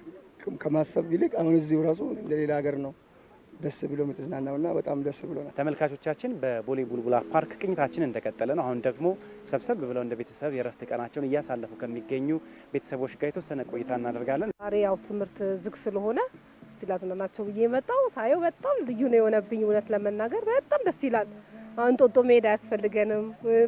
ከማሰብ ይልቅ አሁን እዚሁ ራሱ እንደ ሌላ ሀገር ነው ደስ ብሎ የምትዝናናውና በጣም ደስ ብሎናል። ተመልካቾቻችን በቦሌ ቡልቡላ ፓርክ ቅኝታችን እንደቀጠለ ነው። አሁን ደግሞ ሰብሰብ ብለው እንደ ቤተሰብ የረፍት ቀናቸውን እያሳለፉ ከሚገኙ ቤተሰቦች ጋር የተወሰነ ቆይታ እናደርጋለን። ዛሬ ያው ትምህርት ዝግ ስለሆነ እስቲ ላዝናናቸው ብዬ መጣሁ። ሳየው በጣም ልዩ ነው የሆነብኝ። እውነት ለመናገር በጣም ደስ ይላል። አንጦጦ መሄድ አያስፈልገንም።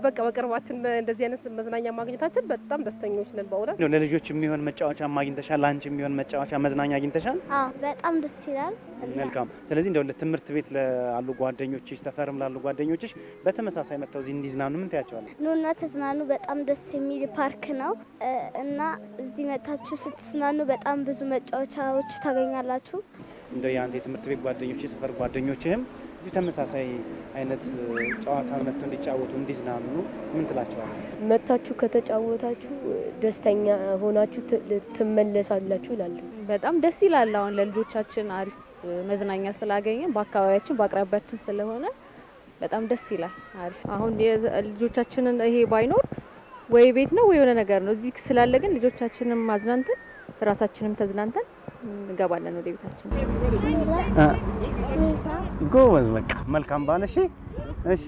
በቃ በቅርባችን እንደዚህ አይነት መዝናኛ ማግኘታችን በጣም ደስተኞች ነን። በእውነት ለልጆች የሚሆን መጫወቻ ማግኝተሻል? ለአንቺ የሚሆን መጫወቻ መዝናኛ አግኝተሻል? አዎ በጣም ደስ ይላል። መልካም። ስለዚህ እንደው ለትምህርት ቤት ላሉ ጓደኞችሽ፣ ሰፈርም ላሉ ጓደኞችሽ በተመሳሳይ መጥተው እዚህ እንዲዝናኑ ምን ታያቸዋለሽ? ኑና ተዝናኑ። በጣም ደስ የሚል ፓርክ ነው እና እዚህ መታችሁ ስትዝናኑ በጣም ብዙ መጫወቻዎች ታገኛላችሁ። እንደው የአንተ የትምህርት ቤት ጓደኞች፣ የሰፈር ጓደኞችህም እዚህ ተመሳሳይ አይነት ጨዋታ መጥተው እንዲጫወቱ እንዲዝናኑ ምን ትላቸዋለህ? መጥታችሁ ከተጫወታችሁ ደስተኛ ሆናችሁ ትመለሳላችሁ ይላሉ። በጣም ደስ ይላል። አሁን ለልጆቻችን አሪፍ መዝናኛ ስላገኘን በአካባቢያችን በአቅራቢያችን ስለሆነ በጣም ደስ ይላል። አሪፍ አሁን ልጆቻችንን ይሄ ባይኖር ወይ ቤት ነው ወይ የሆነ ነገር ነው። እዚህ ስላለ ግን ልጆቻችንን ማዝናንተን ራሳችንም ተዝናንተን እንገባለን ወደ ቤታችን። ጎበዝ። በቃ መልካም ባል። እሺ እሺ።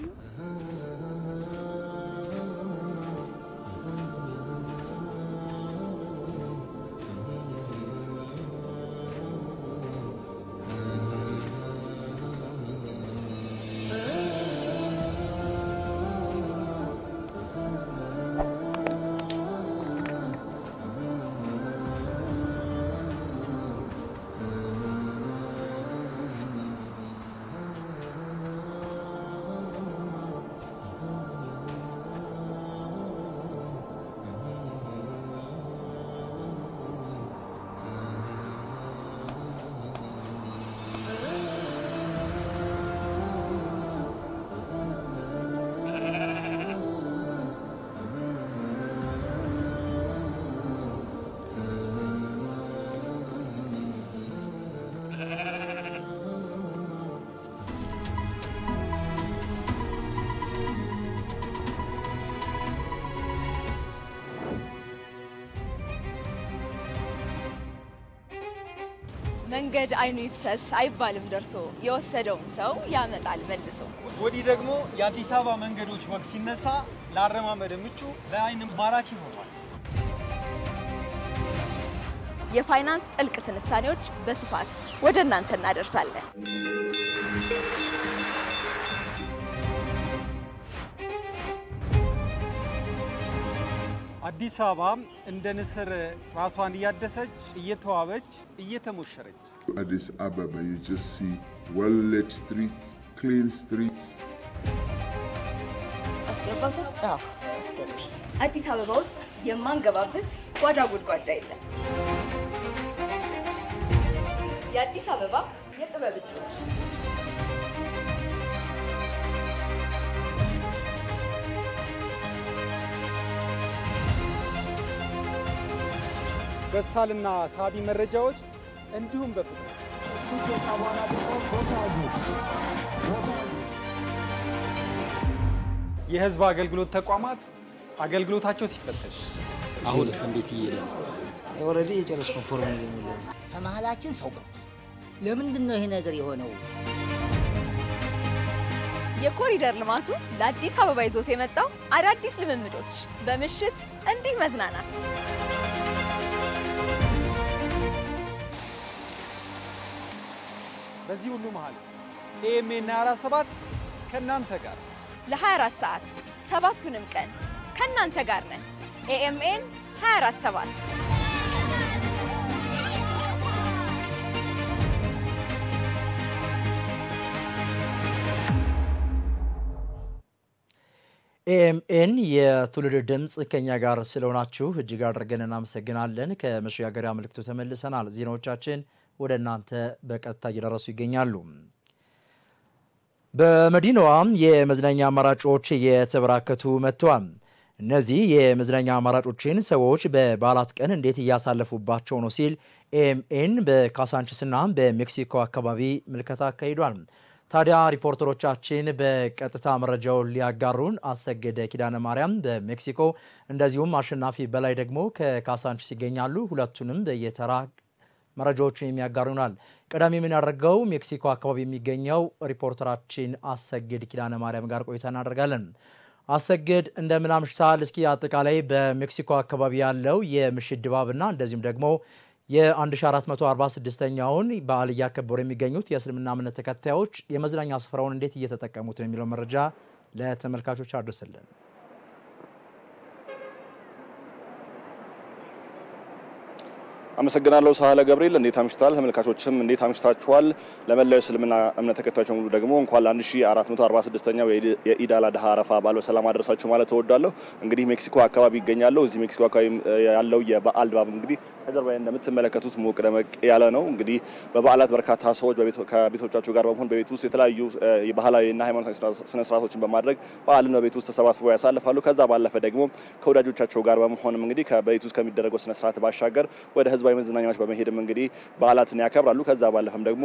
መንገድ አይኑ ይፍሰስ አይባልም ደርሶ የወሰደውን ሰው ያመጣል መልሶ። ወዲህ ደግሞ የአዲስ አበባ መንገዶች ወግ ሲነሳ ለአረማመድ ምቹ ለአይን ማራኪ ሆኗል። የፋይናንስ ጥልቅ ትንታኔዎች በስፋት ወደ እናንተ እናደርሳለን። አዲስ አበባ እንደ ንስር ራሷን እያደሰች እየተዋበች እየተሞሸረች። Addis Ababa, you just see well-lit streets, clean streets. አስገባሰ? አዎ አስገቢ። አዲስ አበባ ውስጥ የማንገባበት ጓዳ ጉድጓዳ የለም። የአዲስ አበባ የጥበብ እጆች በሳልና ሳቢ መረጃዎች እንዲሁም በፍቅር የህዝብ አገልግሎት ተቋማት አገልግሎታቸው ሲፈተሽ አሁንስ እንዴት ይሄዳል? ኦሬዲ የጨረስኩ ፎርሙላ ነው። ከመሃላችን ሰው ገባ። ለምንድን ነው ይሄ ነገር የሆነው? የኮሪደር ልማቱ ለአዲስ አበባ ይዞት የመጣው አዳዲስ ልምምዶች፣ በምሽት እንዲህ መዝናናት። በዚህ ሁሉ መሃል ኤኤምኤን 24/7 ከናንተ ጋር ለ24 ሰዓት ሰባቱንም ቀን ከናንተ ጋር ነን። ኤኤምኤን 24/7 ኤኤምኤን የትውልድ ድምጽ ከኛ ጋር ስለሆናችሁ እጅግ አድርገን እናመሰግናለን። ከመሸጋገሪያ መልእክቱ ተመልሰናል። ዜናዎቻችን ወደ እናንተ በቀጥታ እየደረሱ ይገኛሉ። በመዲናዋ የመዝናኛ አማራጮች እየተበራከቱ መጥተዋል። እነዚህ የመዝናኛ አማራጮችን ሰዎች በበዓላት ቀን እንዴት እያሳለፉባቸው ነው ሲል ኤኤምኤን በካሳንችስና በሜክሲኮ አካባቢ ምልከታ አካሂዷል። ታዲያ ሪፖርተሮቻችን በቀጥታ መረጃውን ሊያጋሩን አሰገደ ኪዳነ ማርያም በሜክሲኮ እንደዚሁም አሸናፊ በላይ ደግሞ ከካሳንችስ ይገኛሉ። ሁለቱንም በየተራ መረጃዎችን የሚያጋሩናል። ቀዳሚ ምን ያደርገው ሜክሲኮ አካባቢ የሚገኘው ሪፖርተራችን አሰገድ ኪዳነ ማርያም ጋር ቆይታ እናደርጋለን። አሰገድ እንደምን አምሽታል? እስኪ አጠቃላይ በሜክሲኮ አካባቢ ያለው የምሽት ድባብና እንደዚሁም ደግሞ የ1446ኛውን በዓል እያከበሩ የሚገኙት የእስልምና እምነት ተከታዮች የመዝናኛ ስፍራውን እንዴት እየተጠቀሙት ነው የሚለው መረጃ ለተመልካቾች አድርሰልን። አመሰግናለሁ ሳህለ ገብርኤል። እንዴት አምሽታል? ተመልካቾችም እንዴት አምሽታችኋል? ለመላው እስልምና እምነት ተከታዮች ሁሉ ደግሞ እንኳን ለ1446ኛው የኢድ አል አድሃ አረፋ በዓል በሰላም አደረሳችሁ ማለት እወዳለሁ። እንግዲህ ሜክሲኮ አካባቢ ይገኛለሁ። እዚህ ሜክሲኮ አካባቢ ያለው የበዓል ድባብ እንግዲህ ከጀርባዬ እንደምትመለከቱት ሞቅ ደመቅ ያለ ነው። እንግዲህ በበዓላት በርካታ ሰዎች ከቤተሰቦቻቸው ጋር በመሆን በቤት ውስጥ የተለያዩ ባህላዊና ሃይማኖታዊ ስነ ስርዓቶችን በማድረግ በዓልን በቤት ውስጥ ተሰባስበው ያሳልፋሉ። ከዛ ባለፈ ደግሞ ከወዳጆቻቸው ጋር በመሆንም እንግዲህ ከቤት ውስጥ ከሚደረገው ስነ ስርዓት ባሻገር ወደ ህዝባዊ መዝናኛዎች በመሄድም እንግዲህ በዓላትን ያከብራሉ። ከዛ ባለፈም ደግሞ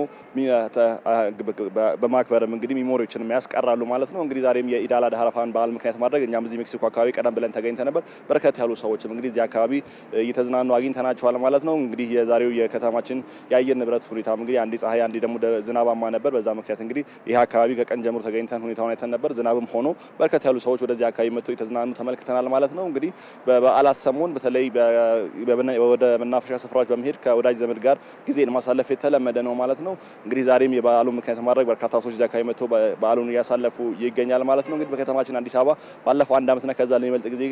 በማክበርም እንግዲህ ሚሞሪዎችን ያስቀራሉ ማለት ነው። እንግዲህ ዛሬም የኢድ አል አድሃ አረፋን በዓል ምክንያት ማድረግ እኛም እዚህ ሜክሲኮ አካባቢ ቀደም ብለን ተገኝተን ነበር። በርከት ያሉ ሰዎችም እንግዲህ እዚህ አካባቢ እየተዝናኑ አግኝተናቸዋል ማለት ነው። እንግዲህ የዛሬው የከተማችን የአየር ንብረት ሁኔታም እንግዲህ አንዴ ፀሐይ አንዴ ደግሞ ዝናባማ ነበር። በዛ ምክንያት እንግዲህ ይህ አካባቢ ከቀን ጀምሮ ተገኝተን ሁኔታውን አይተን ነበር። ዝናብም ሆኖ በርከት ያሉ ሰዎች ወደዚህ አካባቢ መጥተው የተዝናኑ ተመልክተናል ማለት ነው። እንግዲህ በበዓላት ሰሞን በተለይ ወደ መናፈሻ ስፍራዎች በመሄድ ከወዳጅ ዘመድ ጋር ጊዜን ማሳለፍ የተለመደ ነው ማለት ነው። እንግዲህ ዛሬም የበዓሉ ምክንያት ማድረግ በርካታ ሰዎች እዚህ አካባቢ መጥተው በዓሉን እያሳለፉ ይገኛል ማለት ነው። እንግዲህ በከተማችን አዲስ አበባ ባለፈው አንድ ዓመትና ከዛ ለሚበልጥ ጊዜ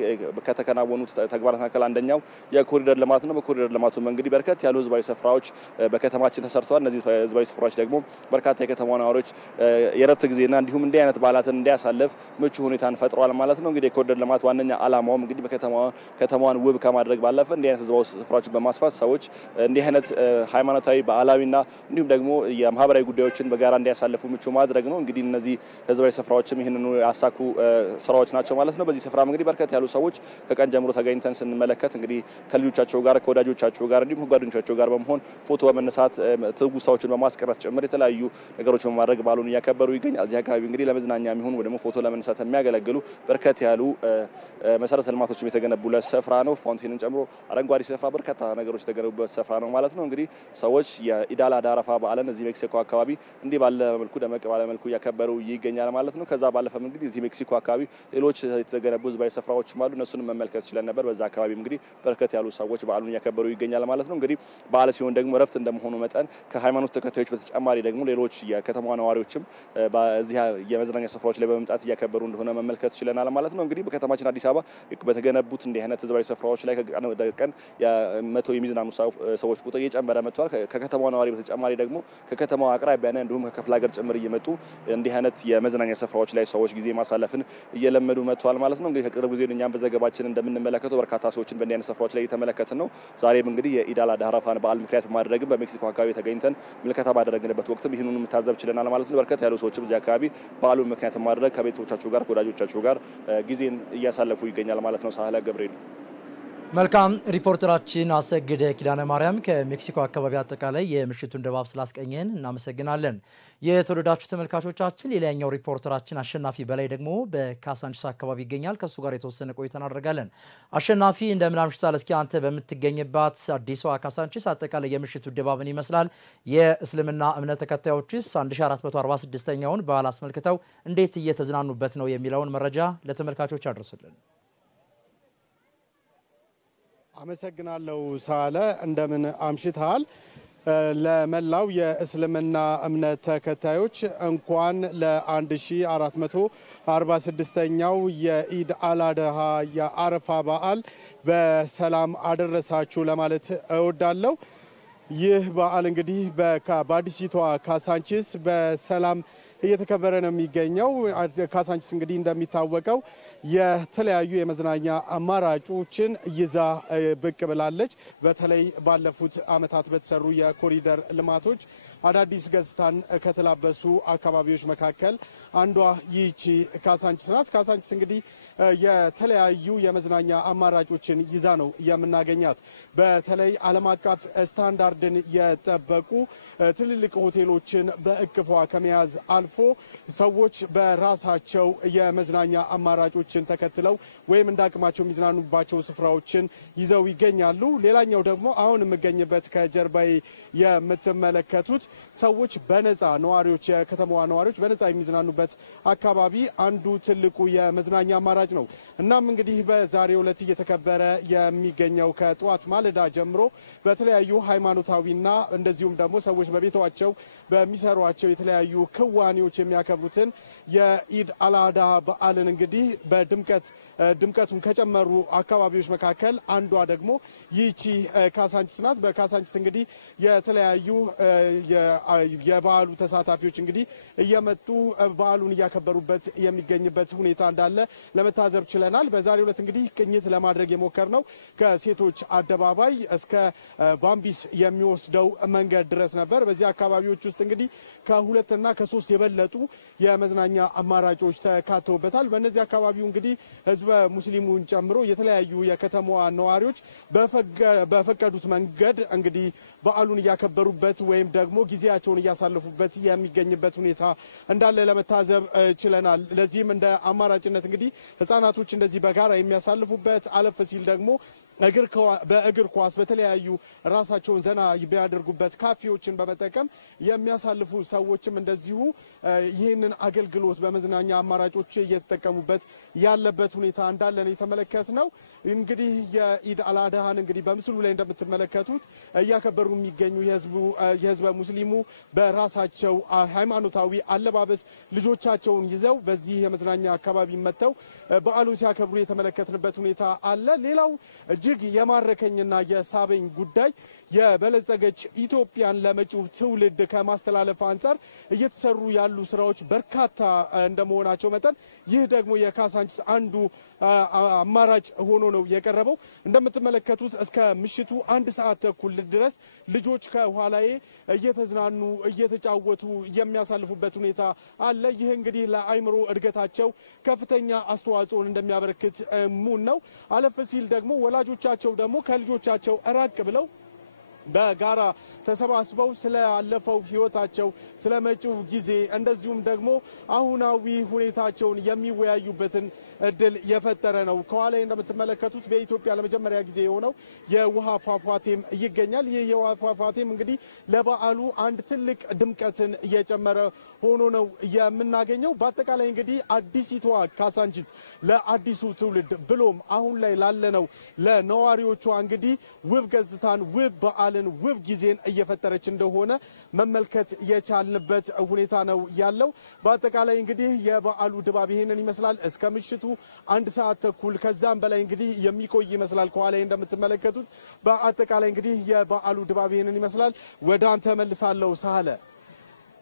ከተከናወኑ ተግባራት መካከል አንደኛው የኮሪደር ልማት ነው። በኮሪደር ልማቱም እንግዲህ በርከት ያሉ ህዝባዊ ስፍራዎች በከተማችን ተሰርተዋል። እነዚህ ህዝባዊ ስፍራዎች ደግሞ በርካታ የከተማ ነዋሪዎች የረፍት ጊዜና እንዲሁም እንዲህ አይነት በዓላትን እንዲያሳልፍ ምቹ ሁኔታን ፈጥሯል ማለት ነው። እንግዲህ የኮሪደር ልማት ዋነኛ ዓላማውም እንግዲህ ከተማዋን ውብ ከማድረግ ባለፈ እንዲህ አይነት ህዝባዊ ስፍራዎችን በማስፋት ሰዎች እንዲህ አይነት ሃይማኖታዊ በዓላዊና እንዲሁም ደግሞ የማህበራዊ ጉዳዮችን በጋራ እንዲያሳልፉ ምቹ ማድረግ ነው። እንግዲህ እነዚህ ህዝባዊ ስፍራዎችም ይህንኑ ያሳኩ ስራዎች ናቸው ማለት ነው። በዚህ ስፍራም እንግዲህ በርከት ያሉ ሰዎች ከቀን ጀምሮ ተገኝተን ስንመለከት እንግዲህ ከልጆቻቸው ጋር ከወዳጆቻቸው ጋር እንዲሁም ከጓደኞቻቸው ጋር በመሆን ፎቶ በመነሳት ትውስታዎችን በማስቀረት ጭምር የተለያዩ ነገሮች በማድረግ በዓሉን እያከበሩ ይገኛል። እዚህ አካባቢ እንግዲህ ለመዝናኛ የሚሆኑ ደግሞ ፎቶ ለመነሳት የሚያገለግሉ በርከት ያሉ መሰረተ ልማቶችም የተገነቡለት ስፍራ ነው። ፋውንቴንን ጨምሮ አረንጓዴ ስፍራ በርካታ ነገሮች የተገነቡበት ስፍራ ነው ማለት ነው። እንግዲህ ሰዎች የኢድ አል አድሃ አረፋ በዓልን እዚህ ሜክሲኮ አካባቢ እንዲህ ባለ መልኩ ደመቅ ባለ መልኩ እያከበሩ ይገኛል ማለት ነው። ከዛ ባለፈም እንግዲህ እዚህ ሜክሲኮ አካባቢ ሌሎች የተገነቡ ህዝባዊ ስፍራዎችም አሉ። እነሱንም መመልከት ችለን ነበር። በዛ አካባቢ እንግዲህ በርከት ያሉ ሰዎች በዓሉን እያከበሩ ይገኛል ማለት ነው። እንግዲህ በዓል ሲሆን ደግሞ ረፍት እንደመሆኑ መጠን ከሃይማኖት ተከታዮች በተጨማሪ ደግሞ ሌሎች የከተማ ነዋሪዎችም በዚህ የመዝናኛ ስፍራዎች ላይ በመምጣት እያከበሩ እንደሆነ መመልከት ችለናል ማለት ነው። እንግዲህ በከተማችን አዲስ አበባ በተገነቡት እንዲህ አይነት ህዝባዊ ስፍራዎች ላይ ቀን የመቶ የሚዝናኑ ሰዎች ቁጥር እየጨመረ መጥቷል። ከከተማው ነዋሪ በተጨማሪ ደግሞ ከከተማው አቅራቢያና እንዲሁም ከክፍለ ሀገር ጭምር እየመጡ እንዲህ አይነት የመዝናኛ ስፍራዎች ላይ ሰዎች ጊዜ ማሳለፍን እየለመዱ መጥቷል ማለት ነው። እንግዲህ ከቅርብ ጊዜ እኛም በዘገባችን እንደምንመለከተው በርካታ ሰዎችን በእንዲህ አይነት ስፍራዎች ላይ እየተመለከትን ነው። ዛሬም እንግዲህ የኢድ አል አድሃ አረፋን በዓል ምክንያት በማድረግም በሜክሲኮ አካባቢ ተገኝተን ምልከታ ባደረግንበት ወቅትም ይህንኑ መታዘብ ችለናል ማለት ነው። በርከት ያሉ ሰዎችም እዚህ አካባቢ በዓሉን ምክንያት በማድረግ ከቤተሰቦቻቸው ጋር ከወዳጆቻቸው ጋር ጊዜን እያሳለፉ ይገኛል ማለት ነው። ሳህለ ገብርኤል መልካም ሪፖርተራችን አሰግደ ኪዳነ ማርያም ከሜክሲኮ አካባቢ አጠቃላይ የምሽቱን ድባብ ስላስቀኘን እናመሰግናለን። የተወደዳችሁ ተመልካቾቻችን ሌላኛው ሪፖርተራችን አሸናፊ በላይ ደግሞ በካሳንቺስ አካባቢ ይገኛል። ከሱ ጋር የተወሰነ ቆይታ እናደርጋለን። አሸናፊ እንደምን አምሽታል? እስኪ አንተ በምትገኝባት አዲሷ ካሳንቺስ አጠቃላይ የምሽቱ ድባብን ይመስላል? የእስልምና እምነት ተከታዮችስ 1446ኛውን በዓል አስመልክተው እንዴት እየተዝናኑበት ነው የሚለውን መረጃ ለተመልካቾች አድርሱልን። አመሰግናለሁ ሳለ እንደምን አምሽታል? ለመላው የእስልምና እምነት ተከታዮች እንኳን ለ1446ኛው የኢድ አልአድሃ የአረፋ በዓል በሰላም አደረሳችሁ ለማለት እወዳለሁ። ይህ በዓል እንግዲህ በአዲሲቷ ካሳንቺስ በሰላም እየተከበረ ነው የሚገኘው። ካሳንቺስ እንግዲህ እንደሚታወቀው የተለያዩ የመዝናኛ አማራጮችን ይዛ ብቅ ብላለች። በተለይ ባለፉት ዓመታት በተሰሩ የኮሪደር ልማቶች አዳዲስ ገጽታን ከተላበሱ አካባቢዎች መካከል አንዷ ይህቺ ካሳንቺስ ናት። ካሳንቺስ እንግዲህ የተለያዩ የመዝናኛ አማራጮችን ይዛ ነው የምናገኛት። በተለይ ዓለም አቀፍ ስታንዳርድን የጠበቁ ትልልቅ ሆቴሎችን በእቅፏ ከመያዝ አልፎ ሰዎች በራሳቸው የመዝናኛ አማራጮችን ተከትለው ወይም እንዳቅማቸው የሚዝናኑባቸው ስፍራዎችን ይዘው ይገኛሉ። ሌላኛው ደግሞ አሁን የምገኝበት ከጀርባዬ የምትመለከቱት ሰዎች በነፃ ነዋሪዎች የከተማዋ ነዋሪዎች በነፃ የሚዝናኑበት አካባቢ አንዱ ትልቁ የመዝናኛ አማራጭ ነው። እናም እንግዲህ በዛሬው ዕለት እየተከበረ የሚገኘው ከጠዋት ማለዳ ጀምሮ በተለያዩ ሃይማኖታዊና እንደዚሁም ደግሞ ሰዎች በቤታቸው በሚሰሯቸው የተለያዩ ክዋኔዎች የሚያከብሩትን የኢድ አልአድሃ በዓልን እንግዲህ ድምቀቱን ከጨመሩ አካባቢዎች መካከል አንዷ ደግሞ ይህቺ ካሳንቺስ ናት። በካሳንቺስ እንግዲህ የተለያዩ የበዓሉ ተሳታፊዎች እንግዲህ እየመጡ በዓሉን እያከበሩበት የሚገኝበት ሁኔታ እንዳለ ለመታዘብ ችለናል። በዛሬው ዕለት እንግዲህ ቅኝት ለማድረግ የሞከርነው ከሴቶች አደባባይ እስከ ባምቢስ የሚወስደው መንገድ ድረስ ነበር። በዚህ አካባቢዎች ውስጥ እንግዲህ ከሁለትና ከሶስት የበለጡ የመዝናኛ አማራጮች ተካተውበታል። በእነዚህ አካባቢው እንግዲህ ህዝበ ሙስሊሙን ጨምሮ የተለያዩ የከተማዋ ነዋሪዎች በፈቀዱት መንገድ እንግዲህ በዓሉን እያከበሩበት ወይም ደግሞ ጊዜያቸውን እያሳለፉበት የሚገኝበት ሁኔታ እንዳለ ለመታዘብ ችለናል። ለዚህም እንደ አማራጭነት እንግዲህ ህፃናቶች እንደዚህ በጋራ የሚያሳልፉበት አለፍ ሲል ደግሞ በእግር ኳስ በተለያዩ ራሳቸውን ዘና የሚያደርጉበት ካፌዎችን በመጠቀም የሚያሳልፉ ሰዎችም እንደዚሁ ይህንን አገልግሎት በመዝናኛ አማራጮች እየተጠቀሙበት ያለበት ሁኔታ እንዳለ ነው የተመለከትነው። እንግዲህ የኢድ አልአድሃን እንግዲህ በምስሉ ላይ እንደምትመለከቱት እያከበሩ የሚገኙ የህዝበ ሙስሊሙ በራሳቸው ሃይማኖታዊ አለባበስ ልጆቻቸውን ይዘው በዚህ የመዝናኛ አካባቢ መጥተው በዓሉን ሲያከብሩ የተመለከትንበት ሁኔታ አለ። ሌላው እጅግ የማረከኝና የሳበኝ ጉዳይ የበለጸገች ኢትዮጵያን ለመጪው ትውልድ ከማስተላለፍ አንጻር እየተሰሩ ያሉ ስራዎች በርካታ እንደመሆናቸው መጠን ይህ ደግሞ የካሳንቺስ አንዱ አማራጭ ሆኖ ነው የቀረበው። እንደምትመለከቱት እስከ ምሽቱ 1 ሰዓት ተኩል ድረስ ልጆች ከኋላዬ እየተዝናኑ እየተጫወቱ የሚያሳልፉበት ሁኔታ አለ። ይህ እንግዲህ ለአይምሮ እድገታቸው ከፍተኛ አስተዋጽኦን እንደሚያበረክት ሙን ነው። አለፍ ሲል ደግሞ ወላጆቻቸው ደግሞ ከልጆቻቸው ራቅ ብለው በጋራ ተሰባስበው ስላለፈው ህይወታቸው ስለመጪው ጊዜ እንደዚሁም ደግሞ አሁናዊ ሁኔታቸውን የሚወያዩበትን እድል የፈጠረ ነው። ከኋላ እንደምትመለከቱት በኢትዮጵያ ለመጀመሪያ ጊዜ የሆነው የውሃ ፏፏቴም ይገኛል። ይህ የውሃ ፏፏቴም እንግዲህ ለበዓሉ አንድ ትልቅ ድምቀትን እየጨመረ ሆኖ ነው የምናገኘው። በአጠቃላይ እንግዲህ አዲሲቷ ካሳንቺስ ለአዲሱ ትውልድ ብሎም አሁን ላይ ላለነው ለነዋሪዎቿ እንግዲህ ውብ ገጽታን ውብ በዓልን ውብ ጊዜን እየፈጠረች እንደሆነ መመልከት የቻልንበት ሁኔታ ነው ያለው። በአጠቃላይ እንግዲህ የበዓሉ ድባብ ይሄንን ይመስላል። እስከ ምሽቱ 1 ሰዓት ተኩል ከዛም በላይ እንግዲህ የሚቆይ ይመስላል። ከኋላ እንደምትመለከቱት በአጠቃላይ እንግዲህ የበዓሉ ድባብ ይሄንን ይመስላል። ወደ አንተ መልሳለሁ ሳለ።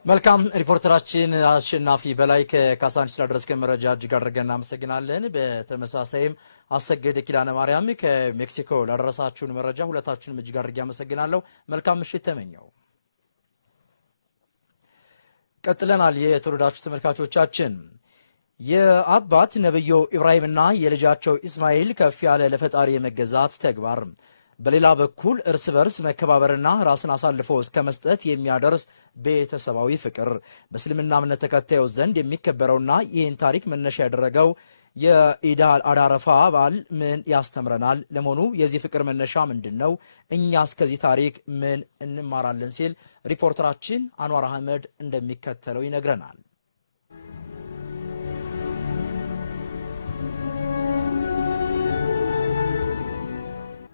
መልካም ሪፖርተራችን አሸናፊ በላይ ከካሳንቺስ ላደረስከን መረጃ እጅግ አድርገን እናመሰግናለን። በተመሳሳይም አሰገደ ኪዳነ ማርያም ከሜክሲኮ ላደረሳችሁን መረጃ ሁለታችሁንም እጅግ አድርጌ አመሰግናለሁ። መልካም ምሽት ተመኘው። ቀጥለናል። የተወደዳችሁ ተመልካቾቻችን የአባት ነብዩ ኢብራሂምና የልጃቸው ኢስማኤል ከፍ ያለ ለፈጣሪ የመገዛት ተግባር በሌላ በኩል እርስ በርስ መከባበርና ራስን አሳልፎ እስከ መስጠት የሚያደርስ ቤተሰባዊ ፍቅር በእስልምና እምነት ተከታዮች ዘንድ የሚከበረውና ይህን ታሪክ መነሻ ያደረገው የኢድ አል አረፋ በዓል ምን ያስተምረናል? ለመሆኑ የዚህ ፍቅር መነሻ ምንድነው? እኛስ ከዚህ ታሪክ ምን እንማራለን? ሲል ሪፖርተራችን አንዋር አህመድ እንደሚከተለው ይነግረናል።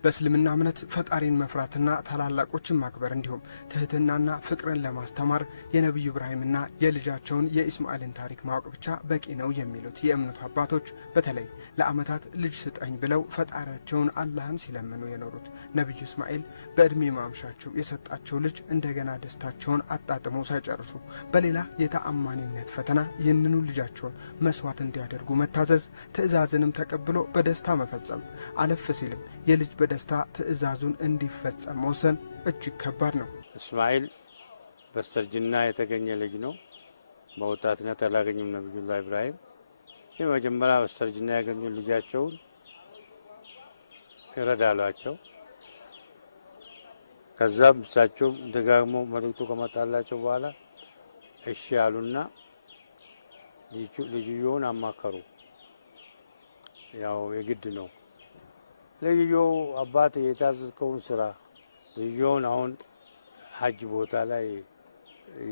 በእስልምና እምነት ፈጣሪን መፍራትና ታላላቆችን ማክበር እንዲሁም ትህትናና ፍቅርን ለማስተማር የነብዩ ኢብራሂምና የልጃቸውን የኢስማኤልን ታሪክ ማወቅ ብቻ በቂ ነው የሚሉት የእምነቱ አባቶች በተለይ ለዓመታት ልጅ ስጠኝ ብለው ፈጣሪያቸውን አላህን ሲለምኑ የኖሩት ነብዩ ኢስማኤል በእድሜ ማምሻቸው የሰጣቸው ልጅ እንደገና ደስታቸውን አጣጥመው ሳይጨርሱ በሌላ የተአማኒነት ፈተና ይህንኑ ልጃቸውን መስዋዕት እንዲያደርጉ መታዘዝ ትእዛዝንም ተቀብሎ በደስታ መፈጸም አለፍ ሲልም የልጅ በደስታ ትእዛዙን እንዲፈጸም መወሰን እጅግ ከባድ ነው። እስማኤል በስተርጅና የተገኘ ልጅ ነው። በወጣትነት አላገኙም ነብዩላህ ኢብራሂም። የመጀመሪያ በስተርጅና ያገኙ ልጃቸውን ይረዳሏቸው። ከዛም እሳቸው ደጋግሞ መልእክቱ ከመጣላቸው በኋላ እሺ ያሉና ልጅየውን አማከሩ። ያው የግድ ነው ልጅየው አባት የታዘዝከውን ስራ ልጅየውን አሁን ሐጅ ቦታ ላይ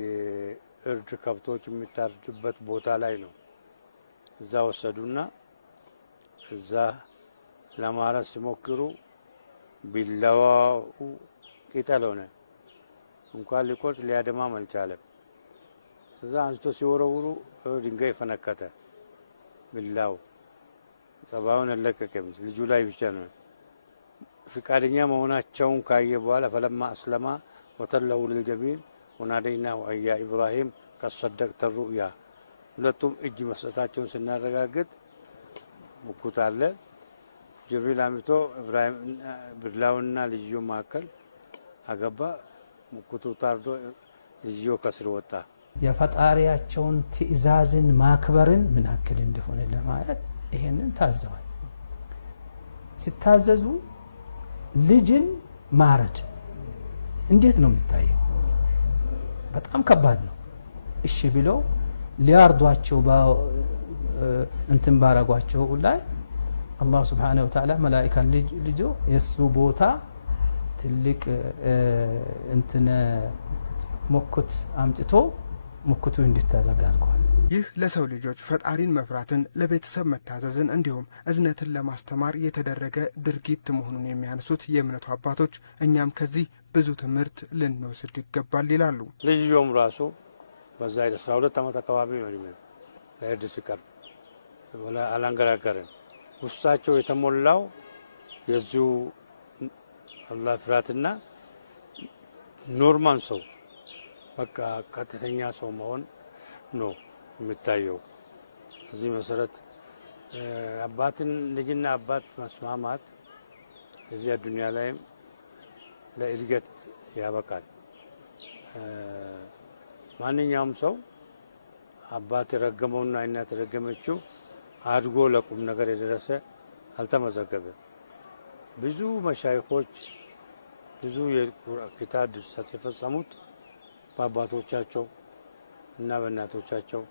የእርድ ከብቶች የሚታርዱበት ቦታ ላይ ነው። እዛ ወሰዱና እዛ ለማረስ ሲሞክሩ ቢላዋው ቅጠል ሆነ። እንኳን ሊቆርጥ ሊያደማም አልቻለም። እዛ አንስቶ ሲወረውሩ ድንጋይ ፈነከተ። ቢላው ጸባውን አለቀቀም። ልጁ ላይ ብቻ ነው። ፍቃደኛ መሆናቸውን ካየ በኋላ ፈለማ አስለማ ወተለው ለልጀቢል ወናደይና ወያ ኢብራሂም ከሰደቅተ ሩእያ ሁለቱም እጅ መስጠታቸውን ስናረጋግጥ ሙኩት አለ። ጅብሪል አምጥቶ ኢብራሂም ቢላውና ልጅዮ ማከል አገባ። ሙኩቱ ታርዶ ልጅዮ ከስር ወጣ። የፈጣሪያቸውን ትእዛዝን ማክበርን ምን ያክል እንደሆነ ለማለት ይሄንን ታዘዋል። ሲታዘዙ ልጅን ማረድ እንዴት ነው የሚታየው? በጣም ከባድ ነው። እሺ ብለው ሊያርዷቸው እንትን ባረጓቸው ላይ አላህ Subhanahu Wa Ta'ala መላእክታን ልጆ የሱ ቦታ ትልቅ እንትን ሞክት አምጥቶ ሙክቱ እንዲታረግ አድርጓል። ይህ ለሰው ልጆች ፈጣሪን መፍራትን ለቤተሰብ መታዘዝን እንዲሁም እዝነትን ለማስተማር የተደረገ ድርጊት መሆኑን የሚያነሱት የእምነቱ አባቶች እኛም ከዚህ ብዙ ትምህርት ልንወስድ ይገባል ይላሉ። ልጅዮም ራሱ በዛ 12 ዓመት አካባቢ ነው ለእርድ ሲቀር ወላ አላንገራገረም። ውስጣቸው የተሞላው የዚሁ አላህ ፍራትና ኖርማል ሰው በቃ ቀጥተኛ ሰው መሆን ነው የሚታየው። እዚህ መሰረት አባትን ልጅና አባት መስማማት እዚህ ዱንያ ላይም ለእድገት ያበቃል። ማንኛውም ሰው አባት ረገመውና እናት ረገመችው አድጎ ለቁም ነገር የደረሰ አልተመዘገበም። ብዙ መሻይኾች ብዙ የኪታብ ድርሰት የፈጸሙት በአባቶቻቸው እና በእናቶቻቸው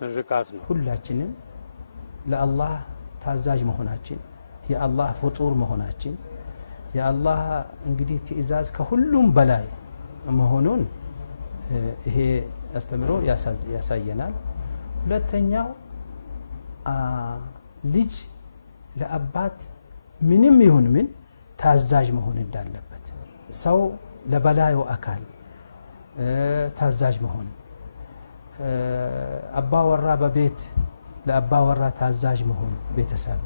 ምርቃት ነው። ሁላችንም ለአላህ ታዛዥ መሆናችን የአላህ ፍጡር መሆናችን የአላህ እንግዲህ ትእዛዝ ከሁሉም በላይ መሆኑን ይሄ አስተምሮ ያሳየናል። ሁለተኛው ልጅ ለአባት ምንም ይሁን ምን ታዛዥ መሆን እንዳለበት ሰው ለበላዩ አካል ታዛዥ መሆን አባወራ በቤት ለአባወራ ታዛዥ መሆን ቤተሰብ